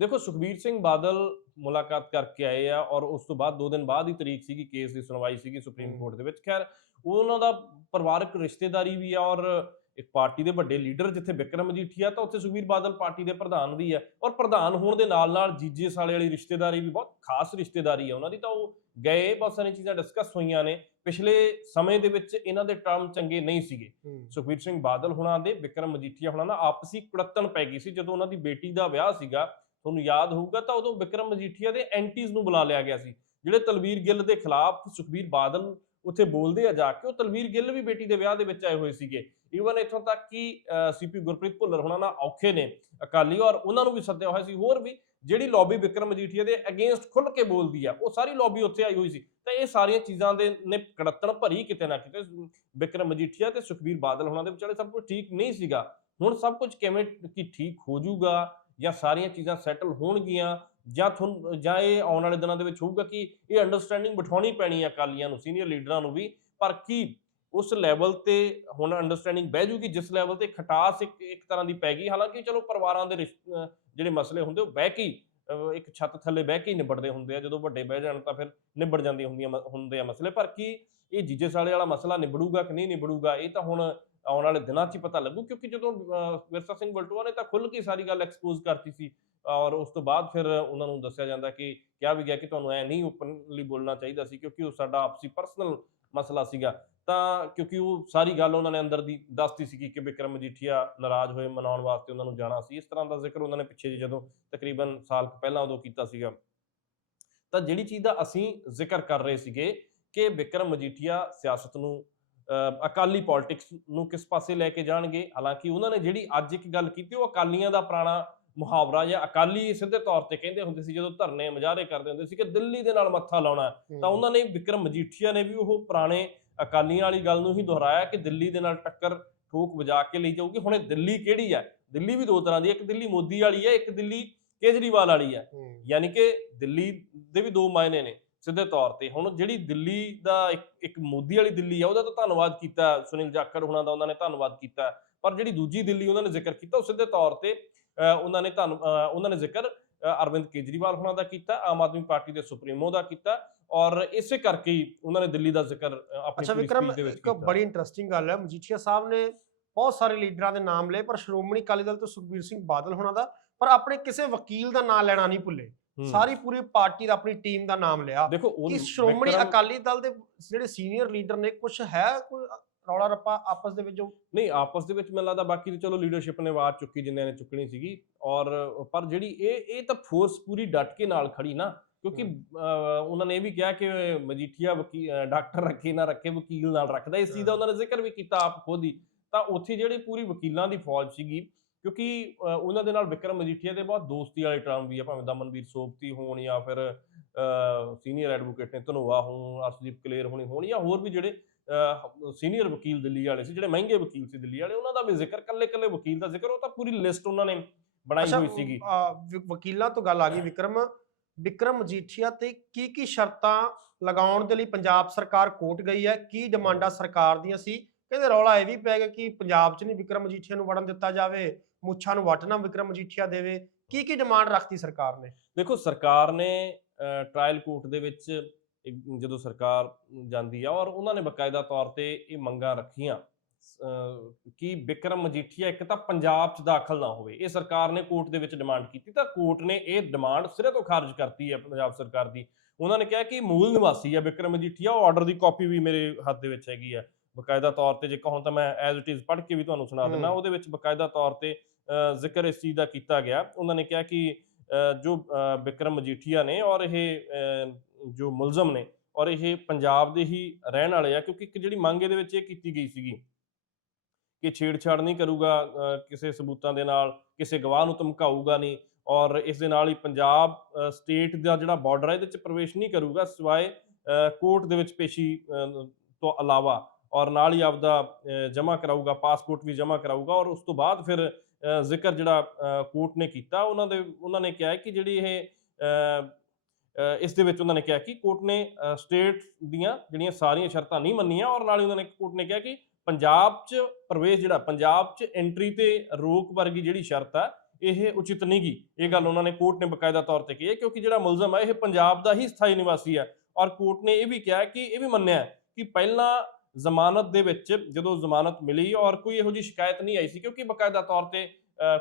ਦੇਖੋ ਸੁਖਬੀਰ ਸਿੰਘ ਬਾਦਲ ਮੁਲਾਕਾਤ ਕਰਕੇ ਆਏ ਆ ਔਰ ਉਸ ਤੋਂ ਬਾਅਦ 2 ਦਿਨ ਬਾਅਦ ਹੀ ਤਰੀਕ ਸੀਗੀ ਕੇਸ ਦੀ ਸੁਣਵਾਈ ਸੀਗੀ ਸੁਪਰੀਮ ਹੂੰ। ਕੋਰਟ ਦੇ ਵਿੱਚ। ਖੈਰ ਉਹਨਾਂ ਦਾ ਪਰਿਵਾਰਕ ਰਿਸ਼ਤੇਦਾਰੀ ਵੀ ਆ ਔਰ ਇੱਕ ਪਾਰਟੀ ਦੇ ਵੱਡੇ ਲੀਡਰ ਜਿੱਥੇ ਵਿਕਰਮ ਮਜੀਠੀਆ ਤਾਂ ਉੱਥੇ ਸੁਖਬੀਰ ਬਾਦਲ ਪਾਰਟੀ ਦੇ ਪ੍ਰਧਾਨ ਵੀ ਆ ਔਰ ਪ੍ਰਧਾਨ ਹੋਣ ਦੇ ਨਾਲ ਨਾਲ ਜੀਜੇ ਸਾਲੇ ਵਾਲੀ ਰਿਸ਼ਤੇਦਾਰੀ ਵੀ ਬਹੁਤ ਖਾਸ ਰਿਸ਼ਤੇਦਾਰੀ ਆ ਉਹਨਾਂ ਦੀ। ਤਾਂ ਉਹ ਗਏ ਬਹੁਤ ਸਾਰੀਆਂ ਚੀਜ਼ਾਂ ਡਿਸਕਸ ਹੋਈਆਂ ਨੇ। ਪਿਛਲੇ ਸਮੇਂ ਦੇ ਵਿੱਚ ਇਹਨਾਂ ਦੇ ਟਰਮ ਚੰਗੇ ਨਹੀਂ ਸੀਗੇ। ਸੁਖਬੀਰ ਸਿੰਘ ਬਾਦਲ ਹੁਣਾਂ ਦੇ ਵਿਕਰਮ ਮਜੀਠੀਆ ਹੁਣਾਂ ਨਾਲ ਆਪਸੀ ਕੁੜੱਤਣ ਪੈ ਗਈ ਸੀ ਜਦੋਂ ਉਹਨਾਂ ਦੀ ਬੇਟੀ ਦਾ ਵਿਆਹ ਸੀਗਾ। ਤੁਹਾਨੂੰ ਯਾਦ ਹੋਊਗਾ ਤਾਂ ਉਦੋਂ ਵਿਕਰਮ ਮਜੀਠੀਆ ਦੇ ਐਂਟੀਜ਼ ਨੂੰ ਬੁਲਾ ਲਿਆ ਗਿਆ ਸੀ, ਜਿਹੜੇ ਤਲਵੀਰ ਗਿੱਲ ਦੇ ਖਿਲਾਫ ਸੁਖਬੀਰ ਬਾਦਲ ਉੱਥੇ ਬੋਲਦੇ ਆ ਜਾ ਕੇ, ਉਹ ਤਲਵੀਰ ਗਿੱਲ ਵੀ ਬੇਟੀ ਦੇ ਵਿਆਹ ਦੇ ਵਿੱਚ ਆਏ ਹੋਏ ਸੀਗੇ। ਈਵਨ ਇੱਥੋਂ ਤੱਕ ਕਿ ਸੀਪੀ ਗੁਰਪ੍ਰੀਤ ਭੁੱਲਰ ਹੁਣਾਂ ਨਾਲ ਔਖੇ ਨੇ ਅਕਾਲੀ, ਔਰ ਉਹਨਾਂ ਨੂੰ ਵੀ ਸੱਦਿਆ ਹੋਇਆ ਸੀ। ਹੋਰ ਵੀ ਜਿਹੜੀ ਲੌਬੀ ਵਿਕਰਮ ਮਜੀਠੀਆ ਦੇ ਅਗੇਂਸਟ ਖੁੱਲ ਕੇ ਬੋਲਦੀ ਆ, ਉਹ ਸਾਰੀ ਲੌਬੀ ਉੱਥੇ ਆਈ ਹੋਈ ਸੀ। ਤਾਂ ਇਹ ਸਾਰੀਆਂ ਚੀਜ਼ਾਂ ਦੇ ਨੇ ਕੜੱਤਣ ਭਰੀ ਕਿਤੇ ਨਾ ਕਿਤੇ ਵਿਕਰਮ ਮਜੀਠੀਆ ਤੇ ਸੁਖਬੀਰ ਬਾਦਲ ਹੋਣਾ ਦੇ ਵਿਚਾਲੇ ਸਭ ਕੁਝ ਠੀਕ ਨਹੀਂ ਸੀਗਾ। ਹੁਣ ਸਭ ਕੁਝ ਕਿਵੇਂ ਕਿ ਠੀਕ ਹੋ ਜਾਊਗਾ? ਜਾਂ ਸਾਰੀਆਂ ਚੀਜ਼ਾਂ ਸੈਟਲ ਹੋਣਗੀਆਂ ਜਾਂ ਤੁਹਾਨੂੰ ਜਾਂ ਇਹ ਆਉਣ ਵਾਲੇ ਦਿਨਾਂ ਦੇ ਵਿੱਚ ਹੋਊਗਾ ਕਿ ਇਹ ਅੰਡਰਸਟੈਂਡਿੰਗ ਬਿਠਾਉਣੀ ਪੈਣੀ ਹੈ ਅਕਾਲੀਆਂ ਨੂੰ ਸੀਨੀਅਰ ਲੀਡਰਾਂ ਨੂੰ ਵੀ। ਪਰ ਕੀ ਉਸ ਲੈਵਲ ਤੇ ਹੁਣ ਅੰਡਰਸਟੈਂਡਿੰਗ ਬਹਿ ਜੂਗੀ ਜਿਸ ਲੈਵਲ ਤੇ ਖਟਾਸ ਇੱਕ ਇੱਕ ਤਰ੍ਹਾਂ ਦੀ ਪੈ ਗਈ। ਹਾਲਾਂਕਿ ਚਲੋ ਪਰਿਵਾਰਾਂ ਦੇ ਰਿਸ਼- ਜਿਹੜੇ ਮਸਲੇ ਹੁੰਦੇ ਉਹ ਬਹਿ ਕੇ ਹੀ, ਇੱਕ ਛੱਤ ਥੱਲੇ ਬਹਿ ਕੇ ਹੀ ਨਿਬੜਦੇ ਹੁੰਦੇ ਆ। ਜਦੋਂ ਵੱਡੇ ਬਹਿ ਜਾਣ ਤਾਂ ਫਿਰ ਨਿਬੜ ਜਾਂਦੀਆਂ ਹੁੰਦੀਆਂ ਮ- ਹੁੰਦੇ ਆ ਮਸਲੇ। ਪਰ ਕੀ ਇਹ ਜੀਜੇ ਸਾਲੇ ਵਾਲਾ ਮਸਲਾ ਨਿਬੜੂਗਾ ਕਿ ਨਹੀਂ ਨਿਬੜੂਗਾ ਇਹ ਤਾਂ ਹੁਣ ਆਉਣ ਵਾਲੇ ਦਿਨਾਂ 'ਚ ਹੀ ਪਤਾ ਲੱਗੂ, ਕਿਉਂਕਿ ਜਦੋਂ ਵਿਰਸਾ ਸਿੰਘ ਬਲਟੋਆ ਨੇ ਤਾਂ ਖੁੱਲ ਕੇ ਸਾਰੀ ਗੱਲ ਐਕਸਪੋਜ਼ ਕਰਤੀ ਸੀ, ਔਰ ਉਸ ਤੋਂ ਬਾਅਦ ਫਿਰ ਉਹਨਾਂ ਨੂੰ ਦੱਸਿਆ ਜਾਂਦਾ ਕਿ ਕਿਹਾ ਵੀ ਗਿਆ ਕਿ ਤੁਹਾਨੂੰ ਐ ਨਹੀਂ ਓਪਨਲੀ ਬੋਲਣਾ ਚਾਹੀਦਾ ਸੀ, ਕਿਉਂਕਿ ਉਹ ਸਾਡਾ ਆਪਸੀ ਪਰਸਨਲ ਮਸਲਾ ਸੀਗਾ। ਤਾਂ ਕਿਉਂਕਿ ਉਹ ਸਾਰੀ ਗੱਲ ਉਹਨਾਂ ਨੇ ਅੰਦਰ ਦੀ ਦੱਸਤੀ ਸੀ ਕਿ ਬਿਕਰਮ ਮਜੀਠੀਆ ਨਾਰਾਜ਼ ਹੋਏ ਮਨਾਉਣ ਵਾਸਤੇ ਉਹਨਾਂ ਨੂੰ ਜਾਣਾ ਸੀ। ਇਸ ਤਰ੍ਹਾਂ ਦਾ ਜ਼ਿਕਰ ਉਹਨਾਂ ਨੇ ਪਿੱਛੇ ਜਿਹੇ ਜਦੋਂ ਤਕਰੀਬਨ ਸਾਲ ਪਹਿਲਾਂ ਉਦੋਂ ਕੀਤਾ ਸੀਗਾ। ਤਾਂ ਜਿਹੜੀ ਚੀਜ਼ ਦਾ ਅਸੀਂ ਜ਼ਿਕਰ ਕਰ ਰਹੇ ਸੀਗੇ ਕਿ ਬਿਕਰਮ ਮਜੀਠੀਆ ਸਿਆਸਤ ਨੂੰ ਅਕਾਲੀ ਪੋਲਿਟਿਕਸ ਨੂੰ ਕਿਸ ਪਾਸੇ ਲੈ ਕੇ ਜਾਣਗੇ? ਹਾਲਾਂਕਿ ਉਹਨਾਂ ਨੇ ਜਿਹੜੀ ਅੱਜ ਇੱਕ ਗੱਲ ਕੀਤੀ ਉਹ ਅਕਾਲੀਆਂ ਦਾ ਪੁਰਾਣਾ ਮੁਹਾਵਰਾ ਜਾਂ ਅਕਾਲੀ ਸਿੱਧੇ ਤੌਰ ਤੇ ਕਹਿੰਦੇ ਹੁੰਦੇ ਸੀ ਜਦੋਂ ਧਰਨੇ ਮੁਜ਼ਾਹਰੇ ਕਰਦੇ ਹੁੰਦੇ ਸੀ ਕਿ ਦਿੱਲੀ ਦੇ ਨਾਲ ਮੱਥਾ ਲਾਉਣਾ ਤਾਂ ਉਹਨਾਂ ਨੇ ਵਿਕਰਮ ਮਜੀਠੀਆ ਨੇ ਵੀ ਉਹ ਪੁਰਾਣੇ ਅਕਾਲੀਆਂ ਵਾਲੀ ਗੱਲ ਨੂੰ ਹੀ ਦੁਹਰਾਇਆ ਕਿ ਦਿੱਲੀ ਦੇ ਨਾਲ ਟੱਕਰ ਠੋਕ ਵਜਾ ਕੇ ਲਈ ਜਾਊਗੀ। ਹੁਣ ਦਿੱਲੀ ਕਿਹੜੀ ਹੈ? ਦਿੱਲੀ ਵੀ ਦੋ ਤਰ੍ਹਾਂ ਦੀ ਇੱਕ ਦਿੱਲੀ ਮੋਦੀ ਵਾਲੀ ਹੈ ਇੱਕ ਦਿੱਲੀ ਕੇਜਰੀਵਾਲ ਵਾਲੀ ਹੂੰ। ਯਾਨੀ ਕਿ ਦਿੱਲੀ ਦੇ ਵੀ ਦੋ ਮਾਇਨੇ ਨੇ। ਸਿੱਧੇ ਤੌਰ ਤੇ। ਹੁਣ ਜਿਹੜੀ ਦਿੱਲੀ ਦਾ ਇੱਕ ਇੱਕ ਮੋਦੀ ਵਾਲੀ ਦਿੱਲੀ ਆ ਉਹਦਾ ਤਾਂ ਧੰਨਵਾਦ ਕੀਤਾ ਸੁਨੀਲ ਜਾਖੜ ਹੁਣਾਂ ਦਾ ਉਹਨਾਂ ਨੇ ਧੰਨਵਾਦ ਕੀਤਾ ਪਰ ਜਿਹੜੀ ਦੂਜੀ ਦਿੱਲੀ ਉਹਨਾਂ ਨੇ ਜ਼ਿਕਰ ਕੀਤਾ ਉਹ ਸਿੱਧੇ ਤੌਰ ਤੇ ਉਹਨਾਂ ਨੇ ਧੰਨ ਉਹਨਾਂ ਨੇ ਜ਼ਿਕਰ ਅਰਵਿੰਦ ਕੇਜਰੀਵਾਲ ਹੁਣਾਂ ਦਾ ਕੀਤਾ ਆਮ ਆਦਮੀ ਪਾਰਟੀ ਦੇ ਸੁਪਰੀਮੋ ਦਾ ਕੀਤਾ ਔਰ ਇਸੇ ਕਰਕੇ ਹੀ ਉਹਨਾਂ ਨੇ ਦਿੱਲੀ ਦਾ ਜ਼ਿਕਰ ਆਪਣੀ speech ਦੇ ਵਿੱਚ ਇੱਕ ਕੀਤਾ। ਬੜੀ ਇੰਟਰਸਟਿੰਗ ਗੱਲ ਹੈ। ਮਜੀਠੀਆ ਸਾਹਿਬ ਨੇ ਬਹੁਤ ਸਾਰੇ ਲੀਡਰਾਂ ਦੇ ਨਾਮ ਲਏ ਪਰ ਸ਼੍ਰੋਮਣੀ ਅਕਾਲੀ ਦਲ ਤੋਂ ਸੁਖਬੀਰ ਸਿੰਘ ਬਾਦਲ ਹੋਣਾ ਦਾ ਪਰ ਆਪਣੇ ਕਿਸੇ ਵਕੀਲ ਦਾ ਨਾਮ ਲੈਣਾ ਨਹੀਂ ਭੁੱਲੇ। ਸਾਰੀ ਪੂਰੀ ਪਾਰਟੀ ਦਾ ਆਪਣੀ ਟੀਮ ਦਾ ਨਾਮ ਲਿਆ ਦੇਖੋ ਕਿ ਸ਼੍ਰੋਮਣੀ ਅਕਾਲੀ ਦਲ ਦੇ ਜਿਹੜੇ ਸੀਨੀਅਰ ਲੀਡਰ ਨੇ ਕੁਝ ਹੈ ਕੋਈ ਰੌਲਾ ਰੱਪਾ ਆਪਸ ਦੇ ਵਿੱਚ ਜੋ? ਨਹੀਂ ਆਪਸ ਦੇ ਵਿੱਚ ਮੈਨੂੰ ਲੱਗਦਾ ਬਾਕੀ ਤੇ ਚਲੋ ਲੀਡਰਸ਼ਿਪ ਨੇ ਆਵਾਜ਼ ਚੁੱਕੀ ਜਿੰਨਿਆਂ ਨੇ ਚੁੱਕਣੀ ਸੀਗੀ। ਔਰ ਪਰ ਜਿਹੜੀ ਇਹ ਇਹ ਤਾਂ ਫੋਰਸ ਪੂਰੀ ਡਟ ਕੇ ਨਾਲ ਖੜੀ ਨਾ ਕਿਉਂਕਿ ਉਹਨਾਂ ਨੇ ਇਹ ਵੀ ਕਿਹਾ ਕਿ ਮਜੀਠੀਆ ਡਾਕਟਰ ਰੱਖੇ ਨਾ ਰੱਖੇ ਵਕੀਲ ਨਾਲ ਰੱਖਦਾ। ਇਸ ਚੀਜ਼ ਦਾ ਉਹਨਾਂ ਨੇ ਜ਼ਿਕਰ ਵੀ ਕੀਤਾ ਆਪ ਖੁਦ ਹੀ। ਤਾਂ ਉੱਥੇ ਜਿਹੜੀ ਪੂਰੀ ਵਕੀਲਾਂ ਦੀ ਫੌਜ ਸੀਗੀ ਕਿਉਂਕਿ ਉਹਨਾਂ ਦੇ ਨਾਲ ਵਿਕਰਮ ਮਜੀਠੀਆ ਦੇ ਬਹੁਤ ਦੋਸਤੀ ਵਾਲੇ ਟਰਮ ਵੀ ਆ ਭਾਵੇਂ ਦਮਨਵੀਰ ਸੋਪਤੀ ਹੋਣ ਜਾਂ ਫਿਰ ਸੀਨੀਅਰ ਐਡਵੋਕੇਟ ਨੇ ਧਨੋਆ ਹੋਣ ਅਰਸ਼ਦੀਪ ਕਲੇਰ ਹੋਣੀ ਹੋਣ ਜਾਂ ਹੋਰ ਵੀ ਜਿਹੜੇ ਸੀਨੀਅਰ ਵਕੀਲ ਦਿੱਲੀ ਵਾਲੇ ਸੀ ਜਿਹੜੇ ਮਹਿੰਗੇ ਵਕੀਲ ਸੀ ਦਿੱਲੀ ਵਾਲੇ ਉਹਨਾਂ ਦਾ ਵੀ ਜ਼ਿਕਰ ਕੱਲੇ ਕੱਲੇ ਵਕੀਲ ਦਾ ਜ਼ਿਕਰ ਉਹ ਤਾਂ ਪੂਰੀ ਲਿਸਟ ਉਹਨਾਂ ਨੇ ਬਣਾਈ ਹੋਈ ਸੀਗੀ। ਵਕੀਲਾਂ ਤੋਂ ਗੱਲ ਆ ਗਈ ਵਿਕਰਮ। ਵਿਕਰਮ ਮਜੀਠੀਆ ਤੇ ਕੀ ਕੀ ਸ਼ਰਤਾਂ ਲਗਾਉਣ ਦੇ ਲਈ ਪੰਜਾਬ ਸਰਕਾਰ ਕੋਰਟ ਗਈ ਹੈ? ਕੀ ਡਿਮਾਂਡਾਂ ਸਰਕਾਰ ਦੀਆਂ ਸੀ? ਕਹਿੰਦੇ ਰੌਲਾ ਇਹ ਵੀ ਪੈ ਗਿਆ ਕਿ ਪੰਜਾਬ 'ਚ ਨਹੀਂ ਵਿਕਰਮ ਮਜੀਠੀਆ ਨੂੰ ਵੜਨ ਦਿੱਤਾ ਜਾਵੇ। ਮੁੱਛਾਂ ਨੂੰ ਵੱਟ ਵਿਕਰਮ ਮਜੀਠੀਆ ਦੇਵੇ। ਕੀ ਕੀ ਡਿਮਾਂਡ ਰੱਖਤੀ ਸਰਕਾਰ ਨੇ? ਦੇਖੋ, ਸਰਕਾਰ ਨੇ ਟ੍ਰਾਇਲ ਕੋਰਟ ਦੇ ਵਿੱਚ ਜਦੋਂ ਸਰਕਾਰ ਜਾਂਦੀ ਆ ਔਰ ਉਹਨਾਂ ਨੇ ਬਕਾਇਦਾ ਤੌਰ ਤੇ ਇਹ ਮੰਗਾਂ ਰੱਖੀਆਂ ਕਿ ਵਿਕਰਮ ਮਜੀਠੀਆ ਇੱਕ ਤਾਂ ਪੰਜਾਬ 'ਚ ਦਾਖਲ ਨਾ ਹੋਵੇ। ਇਹ ਸਰਕਾਰ ਨੇ ਕੋਰਟ ਦੇ ਵਿੱਚ ਡਿਮਾਂਡ ਕੀਤੀ ਤਾਂ ਕੋਰਟ ਨੇ ਇਹ ਡਿਮਾਂਡ ਸਿਰੇ ਤੋਂ ਖਾਰਜ ਕਰਤੀ ਹੈ ਪੰਜਾਬ ਸਰਕਾਰ ਦੀ। ਉਹਨਾਂ ਨੇ ਕਿਹਾ ਕਿ ਮੂਲ ਨਿਵਾਸੀ ਆ ਵਿਕਰਮ ਮਜੀਠੀਆ, ਉਹ ਆਰਡਰ ਦੀ ਕਾਪੀ ਵੀ ਮੇਰੇ ਹੱਥ ਦੇ ਵਿੱਚ ਹੈਗੀ ਆ। ਬਕਾਇਦਾ ਤੌਰ ਤੇ ਜੇ ਕਹੋ ਤਾਂ ਮੈਂ ਐਜ਼ ਇਟ ਇਜ਼ ਪੜ੍ਹ ਕੇ ਵੀ ਤੁਹਾਨੂੰ ਸੁਣਾ ਦਿੰਦਾ। ਉਹਦੇ ਵਿੱਚ ਬਕਾਇਦਾ ਤੌਰ ਤੇ ਜ਼ਿਕਰ ਇਸ ਚੀਜ਼ ਦਾ ਕੀਤਾ ਗਿਆ। ਉਹਨਾਂ ਨੇ ਕਿਹਾ ਕਿ ਜੋ ਅਹ ਵਿਕਰਮ ਮਜੀਠੀਆ ਨੇ ਔਰ ਇਹ ਜੋ ਮੁਲਜ਼ਮ ਨੇ ਔਰ ਇਹ ਪੰਜਾਬ ਦੇ ਹੀ ਰਹਿਣ ਵਾਲੇ ਆ ਕਿਉਂਕਿ ਇੱਕ ਜਿਹੜੀ ਮੰਗ ਇਹਦੇ ਵਿੱਚ ਇਹ ਕੀਤੀ ਗਈ ਸੀਗੀ ਕਿ ਛੇੜਛਾੜ ਨਹੀਂ ਕਰੂਗਾ ਕਿਸੇ ਸਬੂਤਾਂ ਦੇ ਨਾਲ ਕਿਸੇ ਗਵਾਹ ਨੂੰ ਧਮਕਾਊਗਾ ਨਹੀਂ ਔਰ ਇਸ ਦੇ ਨਾਲ ਹੀ ਪੰਜਾਬ ਸਟੇਟ ਦਾ ਜਿਹੜਾ ਬਾਰਡਰ ਹੈ ਇਹਦੇ ਵਿੱਚ ਪ੍ਰਵੇਸ਼ ਨਹੀਂ ਕਰੂਗਾ ਸਿਵਾਏ ਕੋਰਟ ਦੇ ਵਿੱਚ ਪੇਸ਼ੀ ਤੋਂ ਇਲਾਵਾ। ਔਰ ਨਾਲ ਹੀ ਆਪਦਾ ਜਮ੍ਹਾਂ ਕਰਾਊਗਾ, ਪਾਸਪੋਰਟ ਵੀ ਜਮ੍ਹਾਂ ਕਰਾਊਗਾ ਔਰ ਉਸ ਤੋਂ ਬਾਅਦ ਫਿਰ ਜ਼ਿਕਰ ਜਿਹੜਾ ਕੋਰਟ ਨੇ ਕੀਤਾ, ਉਹਨਾਂ ਦੇ, ਉਹਨਾਂ ਨੇ ਕਿਹਾ ਕਿ ਜਿਹੜੀ ਇਹ ਇਸ ਦੇ ਵਿੱਚ ਉਹਨਾਂ ਨੇ ਕਿਹਾ ਕਿ ਕੋਰਟ ਨੇ ਸਟੇਟ ਦੀਆਂ ਜਿਹੜੀਆਂ ਸਾਰੀਆਂ ਸ਼ਰਤਾਂ ਨਹੀਂ ਮੰਨੀਆਂ ਔਰ ਨਾਲ ਹੀ ਉਹਨਾਂ ਨੇ ਕੋਰਟ ਨੇ ਕਿਹਾ ਕਿ ਪੰਜਾਬ 'ਚ ਪ੍ਰਵੇਸ਼ ਜਿਹੜਾ, ਪੰਜਾਬ 'ਚ ਐਂਟਰੀ ਤੇ ਰੋਕ ਵਰਗੀ ਜਿਹੜੀ ਸ਼ਰਤ ਆ, ਇਹ ਉਚਿਤ ਨਹੀਂ ਗੀ। ਇਹ ਗੱਲ ਉਹਨਾਂ ਨੇ ਕੋਰਟ ਨੇ ਬਕਾਇਦਾ ਤੌਰ ਤੇ ਕਹੀ ਹੈ ਕਿਉਂਕਿ ਜਿਹੜਾ ਮੁਲਜ਼ਮ ਹੈ ਇਹ ਪੰਜਾਬ ਦਾ ਹੀ ਸਥਾਈ ਨਿਵਾਸੀ ਹੈ ਔਰ ਕੋਰਟ ਨੇ ਇਹ ਵੀ ਕਿਹਾ ਕਿ ਇਹ ਵੀ ਮੰਨਿਆ ਕਿ ਪਹਿਲਾਂ ਜ਼ਮਾਨਤ ਦੇ ਵਿੱਚ ਜਦੋਂ ਜ਼ਮਾਨਤ ਮਿਲੀ ਔਰ ਕੋਈ ਇਹੋ ਜਿਹੀ ਸ਼ਿਕਾਇਤ ਨਹੀਂ ਆਈ ਸੀ, ਕਿਉਂਕਿ ਬਕਾਇਦਾ ਤੌਰ ਤੇ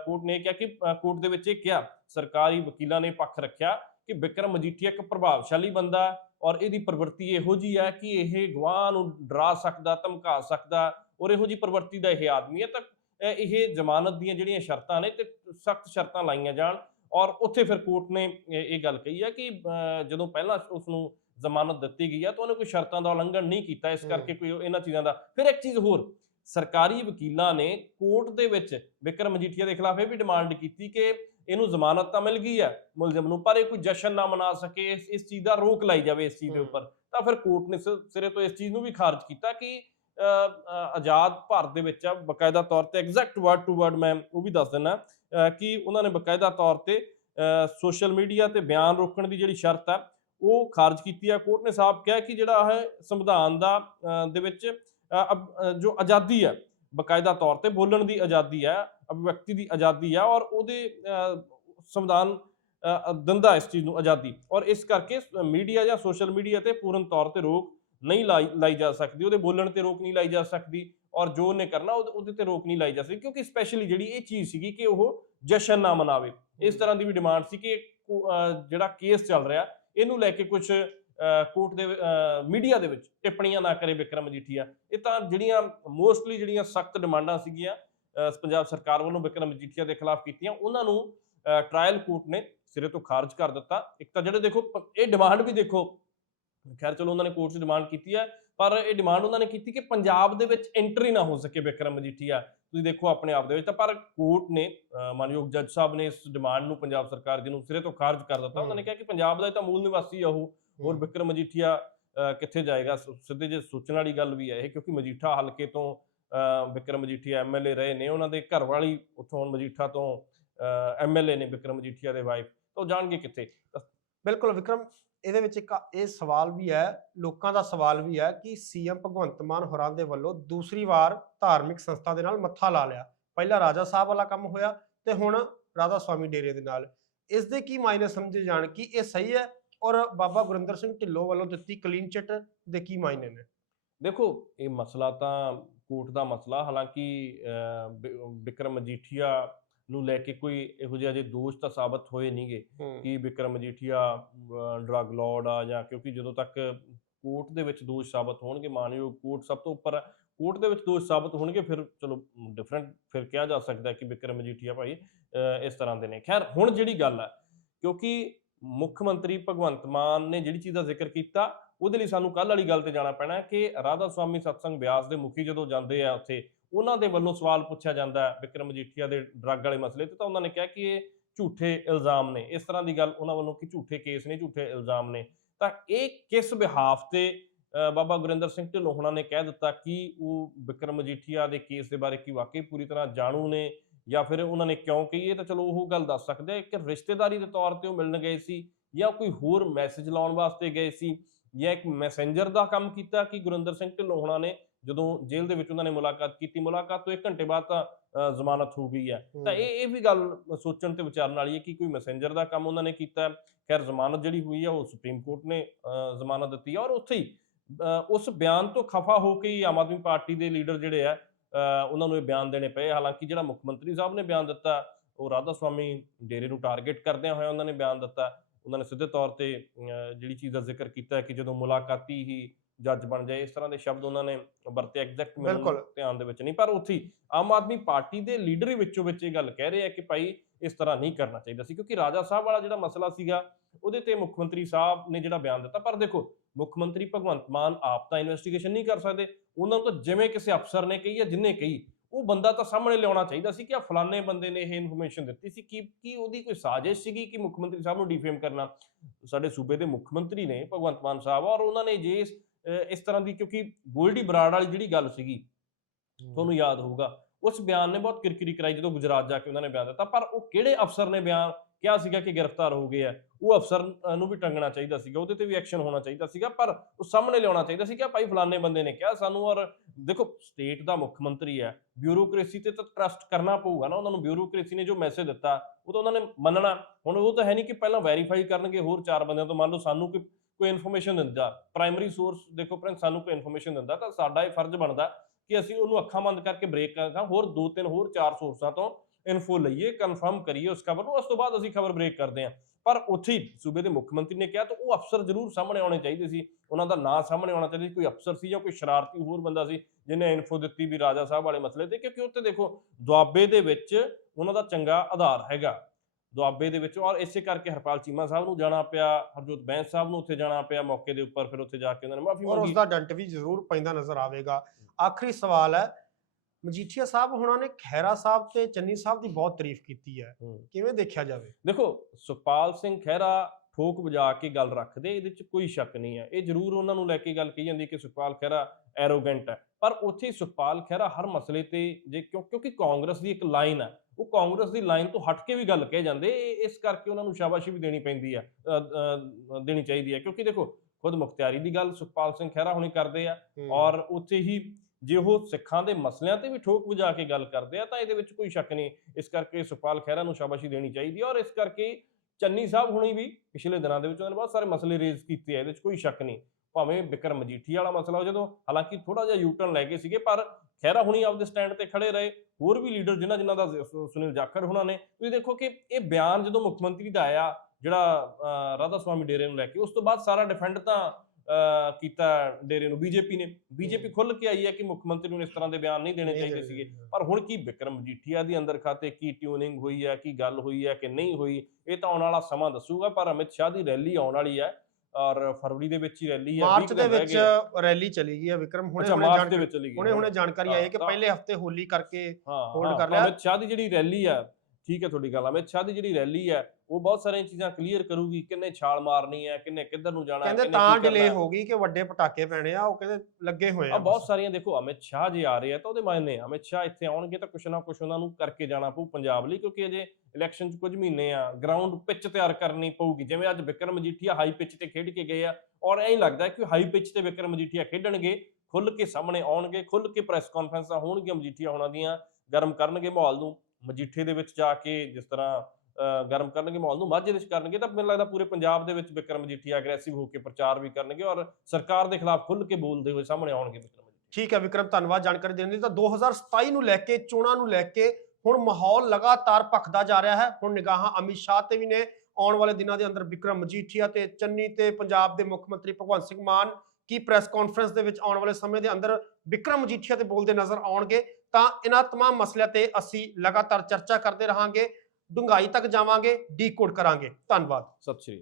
ਕੋਰਟ ਨੇ ਕਿਹਾ ਕਿ ਕੋਰਟ ਦੇ ਵਿੱਚ ਇਹ ਕਿਹਾ, ਸਰਕਾਰੀ ਵਕੀਲਾਂ ਨੇ ਪੱਖ ਰੱਖਿਆ ਕਿ ਵਿਕਰਮ ਮਜੀਠੀਆ ਇੱਕ ਪ੍ਰਭਾਵਸ਼ਾਲੀ ਬੰਦਾ ਔਰ ਇਹਦੀ ਪ੍ਰਵਰਤੀ ਇਹੋ ਜੀ ਹੈ ਕਿ ਇਹ ਗਵਾਹ ਨੂੰ ਡਰਾ ਸਕਦਾ, ਧਮਕਾ ਸਕਦਾ ਔਰ ਇਹੋ ਜੀ ਪ੍ਰਵਰਤੀ ਦਾ ਇਹ ਆਦਮੀ ਹੈ ਤਾਂ ਇਹ ਜ਼ਮਾਨਤ ਦੀਆਂ ਜਿਹੜੀਆਂ ਸ਼ਰਤਾਂ ਨੇ ਤੇ ਸਖਤ ਸ਼ਰਤਾਂ ਲਾਈਆਂ ਜਾਣ ਔਰ ਉੱਥੇ ਫਿਰ ਕੋਰਟ ਨੇ ਇਹ ਗੱਲ ਕਹੀ ਹੈ ਕਿ ਜਦੋਂ ਪਹਿਲਾਂ ਉਸ ਨੂੰ ਜ਼ਮਾਨਤ ਦਿੱਤੀ ਗਈ ਹੈ ਤਾਂ ਉਹਨੇ ਕੋਈ ਸ਼ਰਤਾਂ ਦਾ ਉਲੰਘਣ ਨਹੀਂ ਕੀਤਾ ਇਸ। ਕਰਕੇ ਕੋਈ ਇਹਨਾਂ ਚੀਜ਼ਾਂ ਦਾ ਫਿਰ ਇੱਕ ਚੀਜ਼ ਹੋਰ ਸਰਕਾਰੀ ਵਕੀਲਾਂ ਨੇ ਕੋਰਟ ਦੇ ਵਿੱਚ ਵਿਕਰਮ ਮਜੀਠੀਆ ਦੇ ਖਿਲਾਫ ਇਹ ਵੀ ਡਿਮਾਂਡ ਕੀਤੀ ਕਿ ਇਹਨੂੰ ਜ਼ਮਾਨਤ ਤਾਂ ਮਿਲ ਗਈ ਹੈ ਮੁਲਜ਼ਮ ਨੂੰ ਪਰ ਇਹ ਕੋਈ ਜਸ਼ਨ ਨਾ ਮਨਾ ਸਕੇ ਇਸ ਇਸ ਚੀਜ਼ ਦਾ ਰੋਕ ਲਾਈ ਜਾਵੇ ਇਸ ਚੀਜ਼ ਦੇ। ਉੱਪਰ ਤਾਂ ਫਿਰ ਕੋਰਟ ਨੇ ਸਿਰੇ ਤੋਂ ਇਸ ਚੀਜ਼ ਨੂੰ ਵੀ ਖਾਰਜ ਕੀਤਾ ਕਿ ਆਜ਼ਾਦ ਭਾਰਤ ਦੇ ਵਿੱਚ ਆ ਬਕਾਇਦਾ ਤੌਰ ਤੇ ਐਗਜ਼ੈਕਟ ਵਰਡ ਟੂ ਵਰਡ ਮੈਂ ਉਹ ਵੀ ਦੱਸ ਅ, ਕਿ ਉਹਨਾਂ ਨੇ ਬਕਾਇਦਾ ਤੌਰ ਤੇ ਸੋਸ਼ਲ ਮੀਡੀਆ ਤੇ ਬਿਆਨ ਰੋਕਣ ਦੀ ਜਿਹੜੀ ਸ਼ਰਤ ਹੈ ਉਹ ਖਾਰਜ ਕੀਤੀ ਹੈ ਕੋਰਟ ਨੇ ਸਾਫ਼ ਕਿਹਾ ਕਿ ਜਿਹੜਾ ਹੈ ਸੰਵਿਧਾਨ ਦਾ ਦੇ ਵਿੱਚ ਜੋ ਆਜ਼ਾਦੀ ਹੈ, ਬਕਾਇਦਾ ਤੌਰ ਤੇ ਬੋਲਣ ਦੀ ਆਜ਼ਾਦੀ ਹੈ, ਅਭਿਵਿਅਕਤੀ ਦੀ ਆਜ਼ਾਦੀ ਹੈ ਔਰ ਉਹਦੇ ਸੰਵਿਧਾਨ ਦਿੰਦਾ ਇਸ ਚੀਜ਼ ਨੂੰ ਆਜ਼ਾਦੀ। ਔਰ ਇਸ ਕਰਕੇ ਮੀਡੀਆ ਜਾਂ ਸੋਸ਼ਲ ਮੀਡੀਆ ਤੇ ਪੂਰਨ ਤੌਰ ਤੇ ਰੋਕ ਨਹੀਂ ਲਾਈ ਲਾਈ ਜਾ ਸਕਦੀ। ਉਹਦੇ ਬੋਲਣ ਤੇ ਰੋਕ ਨਹੀਂ ਲਾਈ ਜਾ ਸਕਦੀ ਔਰ ਜੋ ਉਹਨੇ ਕਰਨਾ, ਉਹਦੇ ਤੇ ਰੋਕ ਨਹੀਂ ਲਾਈ ਜਾ ਸਕਦੀ ਕਿਉਂਕਿ ਸਪੈਸ਼ਲੀ ਜਿਹੜੀ ਇਹ ਚੀਜ਼ ਸੀਗੀ ਕਿ ਉਹ ਜਸ਼ਨ ਨਾ ਮਨਾਵੇ। ਇਸ ਤਰ੍ਹਾਂ ਦੀ ਵੀ ਡਿਮਾਂਡ ਸੀ ਕਿ ਜਿਹੜਾ ਕੇਸ ਚੱਲ ਰਿਹਾ ਇਹਨੂੰ ਲੈ ਕੇ ਕੁਝ ਕੋਰਟ ਦੇ ਮੀਡੀਆ ਦੇ ਵਿੱਚ ਟਿੱਪਣੀਆਂ ਨਾ ਕਰੇ ਵਿਕਰਮ ਮਜੀਠੀਆ ਇਹ ਤਾਂ ਜਿਹੜੀਆਂ ਮੋਸਟਲੀ ਜਿਹੜੀਆਂ ਸਖਤ ਡਿਮਾਂਡਾਂ ਸੀਗੀਆਂ ਪੰਜਾਬ ਸਰਕਾਰ ਵੱਲੋਂ ਵਿਕਰਮ ਮਜੀਠੀਆ ਦੇ ਖਿਲਾਫ ਕੀਤੀਆਂ, ਉਹਨਾਂ ਨੂੰ ਟ੍ਰਾਇਲ ਕੋਰਟ ਨੇ ਸਿਰੇ ਤੋਂ ਖਾਰਜ ਕਰ ਦਿੱਤਾ। ਇੱਕ ਤਾਂ ਜਿਹੜੇ ਦੇਖੋ ਇਹ ਡਿਮਾਂਡ ਵੀ ਦੇਖੋ। ਖੈਰ ਚਲੋ ਉਹਨਾਂ ਨੇ ਕੋਰਟ 'ਚ ਡਿਮਾਂਡ ਕੀਤੀ ਹੈ। ਪਰ ਇਹ ਡਿਮਾਂਡ ਉਹਨਾਂ ਨੇ ਕੀਤੀ ਕਿ ਪੰਜਾਬ ਦੇ ਵਿੱਚ ਐਂਟਰੀ ਨਾ ਹੋ ਸਕੇ ਵਿਕਰਮ ਮਜੀਠੀਆ ਤੁਸੀਂ ਦੇਖੋ ਆਪਣੇ ਆਪ ਦੇ ਵਿੱਚ ਤਾਂ ਪਰ ਕੋਰਟ ਨੇ ਮਾਨਯੋਗ ਜੱਜ ਸਾਹਿਬ ਨੇ ਇਸ ਡਿਮਾਂਡ ਨੂੰ ਪੰਜਾਬ ਸਰਕਾਰ ਦੀ ਨੂੰ ਸਿਰੇ ਤੋਂ ਖਾਰਜ ਕਰ ਦਿੱਤਾ ਉਹਨਾਂ ਨੇ ਕਿਹਾ ਕਿ ਪੰਜਾਬ ਦਾ ਤਾਂ ਮੂਲ ਨਿਵਾਸੀ ਆ ਉਹ ਹੋਰ ਵਿਕਰਮ ਮਜੀਠੀਆ ਕਿੱਥੇ ਜਾਏਗਾ? ਸਿੱਧੇ ਜੇ ਸੋਚਣ ਵਾਲੀ ਗੱਲ ਵੀ ਹੈ ਇਹ ਕਿਉਂਕਿ ਮਜੀਠਾ ਹਲਕੇ ਤੋਂ ਅਹ ਵਿਕਰਮ ਮਜੀਠੀਆ ਐਮਐਲਏ ਰਹੇ ਨੇ ਉਹਨਾਂ ਦੇ ਘਰ ਵਾਲੀ ਉੱਥੋਂ ਹੁਣ ਮਜੀਠਾ ਤੋਂ ਐਮਐਲਏ ਨੇ ਵਿਕਰਮ ਮਜੀਠੀਆ ਦੇ ਵਾਈਫ ਤਾਂ ਜਾਣਗੇ ਕਿੱਥੇ? ਬਿਲਕੁਲ ਵਿਕਰਮ ਇਹਦੇ ਵਿੱਚ ਇੱਕ ਇਹ ਸਵਾਲ ਵੀ ਹੈ ਲੋਕਾਂ ਦਾ ਸਵਾਲ ਵੀ ਹੈ ਕਿ ਸੀਐਮ ਭਗਵੰਤ ਮਾਨ ਹੋਰਾਂ ਦੇ ਵੱਲੋਂ ਦੂਸਰੀ ਵਾਰ ਧਾਰਮਿਕ ਸੰਸਥਾ ਦੇ ਨਾਲ ਮੱਥਾ ਲਾ ਲਿਆ। ਪਹਿਲਾਂ ਰਾਜਾ ਸਾਹਿਬ ਵਾਲਾ ਕੰਮ ਹੋਇਆ ਤੇ ਹੁਣ ਰਾਧਾ ਸਵਾਮੀ ਡੇਰੇ ਦੇ ਨਾਲ। ਇਸ ਦੇ ਕੀ ਮਾਇਨੇ ਸਮਝੇ ਜਾਣ ਕਿ ਇਹ ਸਹੀ ਹੈ ਔਰ ਬਾਬਾ ਗੁਰਿੰਦਰ ਸਿੰਘ ਢਿੱਲੋਂ ਵੱਲੋਂ ਦਿੱਤੀ ਕਲੀਨ ਚਿੱਟ ਦੇ ਕੀ ਮਾਇਨੇ ਨੇ? ਦੇਖੋ ਇਹ ਮਸਲਾ ਤਾਂ ਕੋਰਟ ਦਾ ਮਸਲਾ ਹਾਲਾਂਕਿ ਅਹ, ਵਿਕਰਮ ਮਜੀਠੀਆ ਨੂੰ ਲੈ ਕੇ ਕੋਈ ਇਹੋ ਜਿਹੇ ਅਜੇ ਦੋਸ਼ ਤਾਂ ਸਾਬਤ ਹੋਏ ਨਹੀਂਗੇ ਕਿ ਵਿਕਰਮ ਮਜੀਠੀਆ ਡਰਗ ਲਾਰਡ ਆ ਜਾਂ ਕਿਉਂਕਿ ਜਦੋਂ ਤੱਕ ਕੋਰਟ ਦੇ ਵਿੱਚ ਦੋਸ਼ ਸਾਬਤ ਹੋਣਗੇ ਮਾਨਯੋਗ ਕੋਰਟ ਸਭ ਤੋਂ ਉੱਪਰ ਕੋਰਟ ਦੇ ਵਿੱਚ ਦੋਸ਼ ਸਾਬਤ ਹੋਣਗੇ ਫਿਰ ਚਲੋ ਡਿਫਰੈਂਟ ਫਿਰ ਕਿਹਾ ਜਾ ਸਕਦਾ ਹੈ ਕਿ ਵਿਕਰਮ ਮਜੀਠੀਆ ਭਾਈ ਇਸ ਤਰ੍ਹਾਂ ਦੇ ਨੇ। ਖੈਰ ਹੁਣ ਜਿਹੜੀ ਗੱਲ ਹੈ ਕਿਉਂਕਿ ਮੁੱਖ ਮੰਤਰੀ ਭਗਵੰਤ ਮਾਨ ਨੇ ਜਿਹੜੀ ਚੀਜ਼ ਦਾ ਜ਼ਿਕਰ ਕੀਤਾ ਉਹਦੇ ਲਈ ਸਾਨੂੰ ਕੱਲ ਵਾਲੀ ਗੱਲ ਤੇ ਜਾਣਾ ਪੈਣਾ ਕਿ ਰਾਧਾ ਸਵਾਮੀ ਸਤਸੰਗ ਬਿਆਸ ਦੇ ਮੁਖੀ ਜਦੋਂ ਜਾਂਦੇ ਆ ਉੱਥੇ ਉਹਨਾਂ ਦੇ ਵੱਲੋਂ ਸਵਾਲ ਪੁੱਛਿਆ ਜਾਂਦਾ ਹੈ ਵਿਕਰਮ ਮਜੀਠੀਆ ਦੇ ਡਰੱਗ ਵਾਲੇ ਮਸਲੇ ਤੇ ਤਾਂ ਉਹਨਾਂ ਨੇ ਕਿਹਾ ਕਿ ਇਹ ਝੂਠੇ ਇਲਜ਼ਾਮ ਨੇ। ਇਸ ਤਰ੍ਹਾਂ ਦੀ ਗੱਲ ਉਹਨਾਂ ਵੱਲੋਂ ਕਿ ਝੂਠੇ ਕੇਸ ਨੇ, ਝੂਠੇ ਇਲਜ਼ਾਮ ਨੇ। ਤਾਂ ਇਹ ਕਿਸ ਬਿਹਾਫ ਤੇ ਬਾਬਾ ਗੁਰਿੰਦਰ ਸਿੰਘ ਢਿੱਲੋਂ ਹੋਣਾ ਨੇ ਕਹਿ ਦਿੱਤਾ ਕਿ ਉਹ ਵਿਕਰਮ ਮਜੀਠੀਆ ਦੇ ਕੇਸ ਦੇ ਬਾਰੇ ਕੀ ਵਾਕਈ ਪੂਰੀ ਤਰ੍ਹਾਂ ਜਾਣੂ ਨੇ ਜਾਂ ਫਿਰ ਉਹਨਾਂ ਨੇ ਕਿਉਂ ਕਹੀ? ਇਹ ਤਾਂ ਚਲੋ ਉਹ ਗੱਲ ਦੱਸ ਸਕਦੇ ਆ ਕਿ ਰਿਸ਼ਤੇਦਾਰੀ ਦੇ ਤੌਰ ਤੇ ਉਹ ਮਿਲਣ ਗਏ ਸੀ ਜਾਂ ਕੋਈ ਹੋਰ ਮੈਸੇਜ ਲਾਉਣ ਵਾਸਤੇ ਗਏ ਸੀ ਜਾਂ ਇੱਕ ਮੈਸੇਂਜਰ ਦਾ ਕੰਮ ਕੀਤਾ ਕਿ ਗੁਰਿੰਦਰ ਸਿੰਘ ਢਿੱਲੋਂ ਹੋਣਾ ਨੇ ਜਦੋਂ ਜੇਲ੍ਹ ਦੇ ਵਿੱਚ ਉਹਨਾਂ ਨੇ ਮੁਲਾਕਾਤ ਕੀਤੀ ਮੁਲਾਕਾਤ ਤੋਂ 1 ਘੰਟੇ ਬਾਅਦ ਤਾਂ ਜ਼ਮਾਨਤ ਹੋ ਗਈ ਹੈ। ਤਾਂ ਇਹ ਇਹ ਵੀ ਗੱਲ ਸੋਚਣ ਤੇ ਵਿਚਾਰਨ ਵਾਲੀ ਹੈ ਕਿ ਕੋਈ ਮੈਸੇਂਜਰ ਦਾ ਕੰਮ ਉਹਨਾਂ ਨੇ ਕੀਤਾ। ਖੈਰ ਜ਼ਮਾਨਤ ਜਿਹੜੀ ਹੋਈ ਹੈ ਉਹ ਸੁਪਰੀਮ ਕੋਰਟ ਨੇ ਜ਼ਮਾਨਤ ਦਿੱਤੀ ਹੈ ਔਰ ਉੱਥੇ ਹੀ ਉਸ ਬਿਆਨ ਤੋਂ ਖਫਾ ਹੋ ਕੇ ਆਮ ਆਦਮੀ ਪਾਰਟੀ ਦੇ ਲੀਡਰ ਜਿਹੜੇ ਆ ਉਹਨਾਂ ਨੂੰ ਇਹ ਬਿਆਨ ਦੇਣੇ ਪਏ। ਹਾਲਾਂਕਿ ਜਿਹੜਾ ਮੁੱਖ ਮੰਤਰੀ ਸਾਹਿਬ ਨੇ ਬਿਆਨ ਦਿੱਤਾ ਉਹ ਰਾਧਾ ਸਵਾਮੀ ਡੇਰੇ ਨੂੰ ਟਾਰਗੇਟ ਕਰਦਿਆਂ ਹੋਇਆ ਉਹਨਾਂ ਨੇ ਬਿਆਨ ਦਿੱਤਾ। ਉਹਨਾਂ ਨੇ ਸਿੱਧੇ ਤੌਰ ਤੇ ਜਿਹੜੀ ਚੀਜ਼ ਦਾ ਜ਼ਿਕਰ ਕੀਤਾ ਕਿ ਜਦੋਂ ਮੁਲਾਕਾਤੀ ਹੀ ਜੱਜ ਬਣ ਜਾਏ ਇਸ ਤਰ੍ਹਾਂ ਦੇ ਸ਼ਬਦ ਉਹਨਾਂ ਨੇ ਵਰਤੇ ਐਗਜ਼ੈਕਟ ਮੈਨੂੰ। ਧਿਆਨ ਦੇ ਵਿੱਚ ਨਹੀਂ ਪਰ ਉੱਥੇ ਹੀ ਆਮ ਆਦਮੀ ਪਾਰਟੀ ਦੇ ਲੀਡਰ ਹੀ ਵਿੱਚੋਂ ਵਿੱਚ ਇਹ ਗੱਲ ਕਹਿ ਰਹੇ ਆ ਕਿ ਭਾਈ ਇਸ ਤਰ੍ਹਾਂ ਨਹੀਂ ਕਰਨਾ ਚਾਹੀਦਾ ਸੀ ਕਿਉਂਕਿ ਰਾਜਾ ਸਾਹਿਬ ਵਾਲਾ ਜਿਹੜਾ ਮਸਲਾ ਸੀਗਾ ਉਹਦੇ ਤੇ ਮੁੱਖ ਮੰਤਰੀ ਸਾਹਿਬ ਨੇ ਜਿਹੜਾ ਬਿਆਨ ਦਿੱਤਾ ਪਰ ਦੇਖੋ ਮੁੱਖ ਮੰਤਰੀ ਭਗਵੰਤ ਮਾਨ ਆਪ ਤਾਂ ਇਨਵੈਸਟੀਗੇਸ਼ਨ ਨਹੀਂ ਕਰ ਸਕਦੇ ਉਹਨਾਂ ਨੂੰ ਤਾਂ ਜਿਵੇਂ ਕਿਸੇ ਅਫਸਰ ਨੇ ਕਹੀ ਜਾਂ ਜਿੰਨੇ ਕਹੀ ਉਹ ਬੰਦਾ ਤਾਂ ਸਾਹਮਣੇ ਲਿਆਉਣਾ ਚਾਹੀਦਾ ਸੀ ਕਿ ਆ ਫਲਾਣੇ ਬੰਦੇ ਨੇ ਇਹ ਇਨਫੋਰਮੇਸ਼ਨ ਦਿੱਤੀ ਸੀ ਕਿ ਕੀ ਉਹਦੀ ਕੋਈ ਸਾਜ਼ਿਸ਼ ਸੀਗੀ ਕਿ ਮੁੱਖ ਮੰਤਰੀ ਸਾਹਿਬ ਨੂੰ ਡਿਫੇਮ ਕਰਨਾ ਸਾਡੇ ਸੂਬੇ ਦੇ ਮੁੱਖ ਮੰਤਰੀ ਨੇ ਭਗਵੰਤ ਮਾਨ ਸਾਹਿਬ ਔਰ ਉਹਨਾਂ ਨੇ ਜੇ ਇਸ ਤਰ੍ਹਾਂ ਦੀ ਕਿਉਂਕਿ ਗੋਲਡੀ ਬਰਾੜ ਵਾਲੀ ਜਿਹੜੀ ਗੱਲ ਸੀਗੀ ਤੁਹਾਨੂੰ ਯਾਦ ਹੋਊਗਾ ਉਸ ਬਿਆਨ ਨੇ ਬਹੁਤ ਕਿਰਕਿਰੀ ਕਰਾਈ ਜਦੋਂ ਗੁਜਰਾਤ ਜਾ ਕੇ ਉਹਨਾਂ ਨੇ ਬਿਆਨ ਦਿੱਤਾ ਪਰ ਉਹ ਕਿਹੜੇ ਅਫਸਰ ਨੇ ਬਿਆਨ ਕਿਹਾ ਸੀਗਾ ਕਿ ਗ੍ਰਿਫਤਾਰ ਹੋ ਗਏ ਆ? ਉਹ ਅਫਸਰ ਨੂੰ ਵੀ ਟੰਗਣਾ ਚਾਹੀਦਾ ਸੀਗਾ ਉਹਦੇ ਤੇ ਵੀ ਐਕਸ਼ਨ ਹੋਣਾ ਚਾਹੀਦਾ ਸੀਗਾ ਪਰ ਉਹ ਸਾਹਮਣੇ ਲਿਆਉਣਾ ਚਾਹੀਦਾ ਸੀ ਕਿ ਭਾਈ ਫਲਾਣੇ ਬੰਦੇ ਨੇ ਕਿਹਾ ਸਾਨੂੰ ਔਰ ਦੇਖੋ ਸਟੇਟ ਦਾ ਮੁੱਖ ਮੰਤਰੀ ਹੈ ਬਿਊਰੋਕ੍ਰੇਸੀ ਤੇ ਤਾਂ ਟਰਸਟ ਕਰਨਾ ਪਊਗਾ ਨਾ ਉਹਨਾਂ ਨੂੰ ਬਿਊਰੋਕ੍ਰੇਸੀ ਨੇ ਜੋ ਮੈਸੇਜ ਦਿੱਤਾ ਉਹ ਤਾਂ ਉਹਨਾਂ ਨੇ ਮੰਨਣਾ ਹੁਣ ਉਹ ਤਾਂ ਹੈ ਨਹੀਂ ਕਿ ਪਹਿਲਾਂ ਵੈਰੀਫਾਈ ਕਰਨਗੇ ਹੋਰ ਚਾਰ ਬੰਦਿਆਂ ਤੋਂ ਮੰਨ ਲਓ ਸਾਨੂੰ ਕੋਈ ਕੋਈ ਇਨਫੋਰਮੇਸ਼ਨ ਦਿੰਦਾ। ਪ੍ਰਾਇਮਰੀ ਸੋਰਸ ਦੇਖੋ ਪ੍ਰਿੰਸ ਸਾਨੂੰ ਕੋਈ ਇਨਫੋਰਮੇਸ਼ਨ ਦਿੰਦਾ ਤਾਂ ਸਾਡਾ ਇਹ ਫਰਜ਼ ਬਣਦਾ ਕਿ ਅਸੀਂ ਉਹਨੂੰ ਅੱਖਾਂ ਬੰਦ ਕਰਕੇ ਬ੍ਰੇਕ ਕਰਾਂ ਹੋਰ ਦੋ ਤਿੰਨ ਹੋਰ ਚਾਰ ਸੋਰਸਾਂ ਤੋਂ ਇਨਫੋ ਲਈਏ ਕਨਫਰਮ ਕਰੀਏ ਉਸ ਖਬਰ ਨੂੰ, ਉਸ ਤੋਂ ਬਾਅਦ ਅਸੀਂ ਖਬਰ ਬ੍ਰੇਕ ਕਰਦੇ ਹਾਂ। ਪਰ ਉੱਥੇ ਹੀ ਸੂਬੇ ਦੇ ਮੁੱਖ ਮੰਤਰੀ ਨੇ ਕਿਹਾ ਤਾਂ ਉਹ ਅਫਸਰ ਜ਼ਰੂਰ ਸਾਹਮਣੇ ਆਉਣੇ ਚਾਹੀਦੇ ਸੀ। ਉਹਨਾਂ ਦਾ ਨਾਂ ਸਾਹਮਣੇ ਆਉਣਾ ਚਾਹੀਦਾ ਸੀ। ਕੋਈ ਅਫਸਰ ਸੀ ਜਾਂ ਕੋਈ ਸ਼ਰਾਰਤੀ ਹੋਰ ਬੰਦਾ ਸੀ ਜਿਹਨੇ ਇਨਫੋ ਦਿੱਤੀ ਵੀ ਰਾਜਾ ਸਾਹਿਬ ਵਾਲੇ ਮਸਲੇ ਤੇ, ਕਿਉਂਕਿ ਉੱਥੇ ਦੇਖੋ ਦੁਆਬੇ ਦੇ ਵਿੱਚ ਉਹਨਾਂ ਦਾ ਚੰਗਾ ਆਧਾਰ ਹੈਗਾ। ਦੁਆਬੇ ਦੇ ਵਿੱਚ। ਔਰ ਇਸੇ ਕਰਕੇ ਹਰਪਾਲ ਚੀਮਾ ਸਾਹਿਬ ਨੂੰ ਜਾਣਾ ਪਿਆ ਹਰਜੋਤ ਬੈਂਸ ਸਾਹਿਬ ਨੂੰ ਉੱਥੇ ਜਾਣਾ ਪਿਆ ਮੌਕੇ ਦੇ ਉੱਪਰ। ਫਿਰ ਉੱਥੇ ਜਾ ਕੇ ਉਹਨਾਂ ਨੇ ਮਾਫੀ ਔਰ ਉਸ ਮੰਗੀ। ਦਾ ਡੰਟ ਵੀ ਜ਼ਰੂਰ ਪੈਂਦਾ ਨਜ਼ਰ ਆਵੇਗਾ। ਆਖਰੀ ਸਵਾਲ ਹੈ ਮਜੀਠੀਆ ਸਾਹਿਬ ਹੁਣਾਂ ਨੇ ਖੈਰਾ ਸਾਹਿਬ ਤੇ ਚੰਨੀ ਸਾਹਿਬ ਦੀ ਬਹੁਤ ਤਾਰੀਫ ਕੀਤੀ ਹੈ। ਕਿਵੇਂ ਦੇਖਿਆ ਜਾਵੇ? ਦੇਖੋ ਸੁਖਪਾਲ ਸਿੰਘ ਖਹਿਰਾ ਠੋਕ ਵਜਾ ਕੇ ਗੱਲ ਰੱਖਦੇ ਇਹਦੇ ਚ ਕੋਈ ਸ਼ੱਕ ਨਹੀਂ ਹੈ। ਇਹ ਜ਼ਰੂਰ ਉਹਨਾਂ ਨੂੰ ਲੈ ਕੇ ਗੱਲ ਕਹੀ ਜਾਂਦੀ ਕਿ ਸੁਖਪਾਲ ਖਹਿਰਾ ਐਰੋਗੈਂਟ ਹੈ। ਪਰ ਉੱਥੇ ਸੁਖਪਾਲ ਖਹਿਰਾ ਹਰ ਮਸਲੇ ਤੇ ਜੇ ਕਿਉਂ ਕਿਉਂਕਿ ਕਾਂਗਰਸ ਦੀ ਇੱਕ ਲਾਈਨ ਹੈ। ਉਹ ਕਾਂਗਰਸ ਦੀ ਲਾਈਨ ਤੋਂ ਹਟ ਕੇ ਵੀ ਗੱਲ ਕਹੇ ਜਾਂਦੇ ਇਸ ਕਰਕੇ ਉਹਨਾਂ ਨੂੰ ਸ਼ਾਬਾਸ਼ੀ ਵੀ ਦੇਣੀ ਪੈਂਦੀ ਅ, ਦੇਣੀ ਚਾਹੀਦੀ ਹੈ ਕਿਉਂਕਿ ਦੇਖੋ ਖੁਦ ਮੁਖਤਿਆਰੀ ਦੀ ਗੱਲ ਸੁਖਪਾਲ ਸਿੰਘ ਖਹਿਰਾ ਹੁਣੇ ਕਰਦੇ ਆ ਔਰ ਉੱਥੇ ਹੀ ਜੇ ਉਹ ਸਿੱਖਾਂ ਦੇ ਮਸਲਿਆਂ ਤੇ ਵੀ ਠੋਕ ਵਜਾ ਕੇ ਗੱਲ ਕਰਦੇ ਆ ਤਾਂ ਇਹਦੇ ਵਿੱਚ ਕੋਈ ਸ਼ੱਕ ਨਹੀਂ ਇਸ ਕਰਕੇ ਸੁਖਪਾਲ ਖਹਿਰਾ ਨੂੰ ਸ਼ਾਬਾਸ਼ੀ ਦੇਣੀ ਚਾਹੀਦੀ ਹੈ ਔਰ ਇਸ ਕਰਕੇ ਚੰਨੀ ਸਾਹਿਬ ਹੁਣੀ ਵੀ ਪਿਛਲੇ ਦਿਨਾਂ ਦੇ ਵਿੱਚ ਉਹਨਾਂ ਨੇ ਬਹੁਤ ਸਾਰੇ ਮਸਲੇ ਰੇਜ਼ ਕੀਤੇ ਆ ਇਹਦੇ ਵਿੱਚ ਕੋਈ ਸ਼ੱਕ ਨਹੀਂ ਭਾਵੇਂ ਬਿਕਰਮ ਮਜੀਠੀ ਵਾਲਾ ਮਸਲਾ ਹੋ ਜਦੋਂ ਹਾਲਾਂਕਿ ਥੋੜਾ ਜਿਹਾ ਯੂਟਰਨ ਲੈ ਗਏ ਸੀਗੇ ਪਰ ਖਹਿਰਾ ਹੁਣੀ ਆਪਦੇ ਸਟੈਂਡ ਤੇ ਖੜੇ ਰਹੇ। ਹੋਰ ਵੀ ਲੀਡਰ ਜਿਨ੍ਹਾਂ ਜਿਨ੍ਹਾਂ ਦਾ ਸੁਨੀਲ ਜਾਖੜ ਹੁਣਾਂ ਨੇ। ਤੁਸੀਂ ਦੇਖੋ ਕਿ ਇਹ ਬਿਆਨ ਜਦੋਂ ਮੁੱਖ ਮੰਤਰੀ ਦਾ ਆਇਆ ਜਿਹੜਾ ਰਾਧਾ ਸਵਾਮੀ ਡੇਰੇ ਨੂੰ ਲੈ ਕੇ ਉਸ ਤੋਂ ਬਾਅਦ ਸਾਰਾ ਡਿਫੈਂਡ ਤਾਂ ਕੀਤਾ ਡੇਰੇ ਨੂੰ ਬੀਜੇਪੀ ਨੇ। ਬੀਜੇਪੀ ਖੁੱਲ ਕੇ ਆਈ ਹੈ ਕਿ ਮੁੱਖ ਮੰਤਰੀ ਨੂੰ ਇਸ ਤਰ੍ਹਾਂ ਦੇ ਬਿਆਨ ਨਹੀਂ ਦੇਣੇ ਚਾਹੀਦੇ ਸੀਗੇ। ਪਰ ਹੁਣ ਕੀ ਵਿਕਰਮ ਮਜੀਠੀਆ ਦੀ ਅੰਦਰ ਖਾਤੇ ਕੀ ਟਿਊਨਿੰਗ ਹੋਈ ਹੈ ਕੀ ਗੱਲ ਹੋਈ ਹੈ ਕਿ ਨਹੀਂ ਹੋਈ ਇਹ ਤਾਂ ਆਉਣ ਵਾਲਾ ਸਮਾਂ ਦੱਸੂਗਾ ਪਰ ਅਮਿਤ ਸ਼ਾਹ ਦੀ ਰੈਲੀ ਆਉਣ ਵਾਲੀ ਹੈ। ਔਰ ਫਰਵਰੀ ਦੇ ਵਿੱਚ ਹੀ ਰੈਲੀ ਹੈ ਮਾਰਚ 20 ਦੇ ਵਿੱਚ ਆ। ਰੈਲੀ ਚਲੀ ਗਈ ਹੈ ਵਿਕਰਮ ਹੁਣੇ ਹੁਣੇ ਮਾਰਚ ਦੇ ਵਿੱਚ ਚਲੀ ਗਈ ਹੁਣੇ ਹੁਣੇ ਜਾਣਕਾਰੀ ਆਈ ਹੈ ਕਿ ਪਹਿਲੇ ਹਫ਼ਤੇ ਹੋਲੀ ਕਰਕੇ ਹਾਂ hold ਹਾਂ, ਕਰ ਲਿਆ। ਅਮਿਤ ਸ਼ਾਹ ਦੀ ਜਿਹੜੀ ਰੈਲੀ ਹੈ ਠੀਕ ਹੈ ਤੁਹਾਡੀ ਗੱਲ ਅਮਿਤ ਸ਼ਾਹ ਦੀ ਜਿਹੜੀ ਰੈਲੀ ਹੈ ਉਹ ਬਹੁਤ ਸਾਰੀਆਂ ਚੀਜ਼ਾਂ ਕਲੀਅਰ ਕਰੂਗੀ ਕਿੰਨੇ ਛਾਲ ਮਾਰਨੀ ਹੈ ਕਿੰਨੇ ਕਿੱਧਰ ਨੂੰ ਜਾਣਾ ਹੈ ਕਹਿੰਦੇ ਤਾਂ ਡਿਲੇ ਹੈ। ਗਈ ਕਿ ਵੱਡੇ ਪਟਾਕੇ ਪੈਣੇ ਆ ਉਹ ਕਹਿੰਦੇ ਲੱਗੇ ਹੋਏ ਆ ਆ ਬਹੁਤ। ਸਾਰੀਆਂ ਦੇਖੋ ਅਮਿਤ ਸ਼ਾਹ ਜੇ ਆ ਰਹੇ ਆ ਤਾਂ ਉਹਦੇ ਮਾਇਨੇ ਆ। ਅਮਿਤ ਸ਼ਾਹ ਇੱਥੇ ਆਉਣਗੇ ਤਾਂ ਕੁਛ ਨਾ ਕੁਛ ਉਹਨਾਂ ਨੂੰ ਕਰਕੇ ਜਾਣਾ ਪਊ ਪੰਜਾਬ ਲਈ ਕਿਉਂਕਿ ਅਜੇ ਇਲੈਕਸ਼ਨ 'ਚ ਕੁਝ ਮਹੀਨੇ ਆ ਗਰਾਊਂਡ ਪਿੱਚ ਤਿਆਰ ਕਰਨੀ ਪਊਗੀ, ਜਿਵੇਂ ਅੱਜ ਵਿਕਰਮ ਮਜੀਠੀਆ ਹਾਈ ਪਿਚ ਤੇ ਖੇਡ ਕੇ ਗਏ ਆ, ਔਰ ਐਂ ਲੱਗਦਾ ਕਿ ਹਾਈ ਪਿਚ ਤੇ ਵਿਕਰਮ ਮਜੀਠੀਆ ਖੇਡਣਗੇ ਖੁੱਲ ਕੇ ਸਾਹਮਣੇ ਆਉਣਗੇ ਖੁੱਲ ਕੇ ਪ੍ਰੈਸ ਕਾਨਫਰੰਸਾਂ ਹੋਣਗੀਆਂ ਮਜੀਠੀਆ ਹੋਣਾ ਦੀਆਂ, ਗਰਮ ਕਰਨਗੇ ਮਾਹੌਲ ਨੂੰ, ਮਜੀਠੇ ਦੇ ਵਿੱਚ ਜਾ ਕੇ ਜਿਸ ਤਰ੍ਹਾਂ ਗਰਮ ਕਰਨਗੇ ਮਾਹੌਲ ਨੂੰ, ਮਾਝੇ ਦੇ ਵਿੱਚ ਕਰਨਗੇ, ਤਾਂ ਮੈਨੂੰ ਲੱਗਦਾ ਪੂਰੇ ਪੰਜਾਬ ਦੇ ਵਿੱਚ ਵਿਕਰਮ ਮਜੀਠੀਆ ਅਗਰੈਸਿਵ ਹੋ ਕੇ ਪ੍ਰਚਾਰ ਵੀ ਕਰਨਗੇ, ਔਰ ਸਰਕਾਰ ਦੇ ਖਿਲਾਫ ਖੁੱਲ ਕੇ ਬੋਲਦੇ ਹੋਏ ਸਾਹਮਣੇ ਆਉਣਗੇ ਵਿਕਰਮ ਠੀਕ ਹੈ, ਵਿਕਰਮ, ਧੰਨਵਾਦ ਜਾਣਕਾਰੀ ਦੇਣ ਦੀ ਤਾਂ 2027 ਨੂੰ ਲੈ ਕੇ, ਚੋਣਾਂ ਨੂੰ ਲੈ ਕੇ ਹੁਣ ਮਾਹੌਲ ਲਗਾਤਾਰ ਭਖਦਾ ਜਾ ਰਿਹਾ ਹੈ ਹੁਣ ਨਿਗਾਹਾਂ ਅਮਿਤ ਸ਼ਾਹ ਤੇ ਵੀ ਨੇ ਆਉਣ ਵਾਲੇ ਦਿਨਾਂ ਦੇ ਅੰਦਰ ਵਿਕਰਮ ਮਜੀਠੀਆ ਤੇ ਚੰਨੀ ਤੇ ਪੰਜਾਬ ਦੇ ਮੁੱਖ ਮੰਤਰੀ ਭਗਵੰਤ ਸਿੰਘ ਮਾਨ ਕੀ ਪ੍ਰੈਸ ਕਾਨਫਰੰਸ ਦੇ ਵਿੱਚ ਆਉਣ ਵਾਲੇ ਸਮੇਂ ਦੇ ਅੰਦਰ ਵਿਕਰਮ ਮਜੀਠੀਆ ਤੇ ਬੋਲਦੇ ਨਜ਼ਰ ਆਉਣਗੇ ਤਾਂ ਇਹਨਾਂ तमाम ਮਸਲਿਆਂ ਤੇ ਅਸੀਂ ਲਗਾਤਾਰ ਚਰਚਾ ਕਰਦੇ ਰਹਾਂਗੇ ਡੂੰਘਾਈ ਤੱਕ ਜਾਵਾਂਗੇ ਡੀਕੋਡ ਕਰਾਂਗੇ ਧੰਨਵਾਦ ਸਤਿ ਸ਼੍ਰੀ ਅਕਾਲ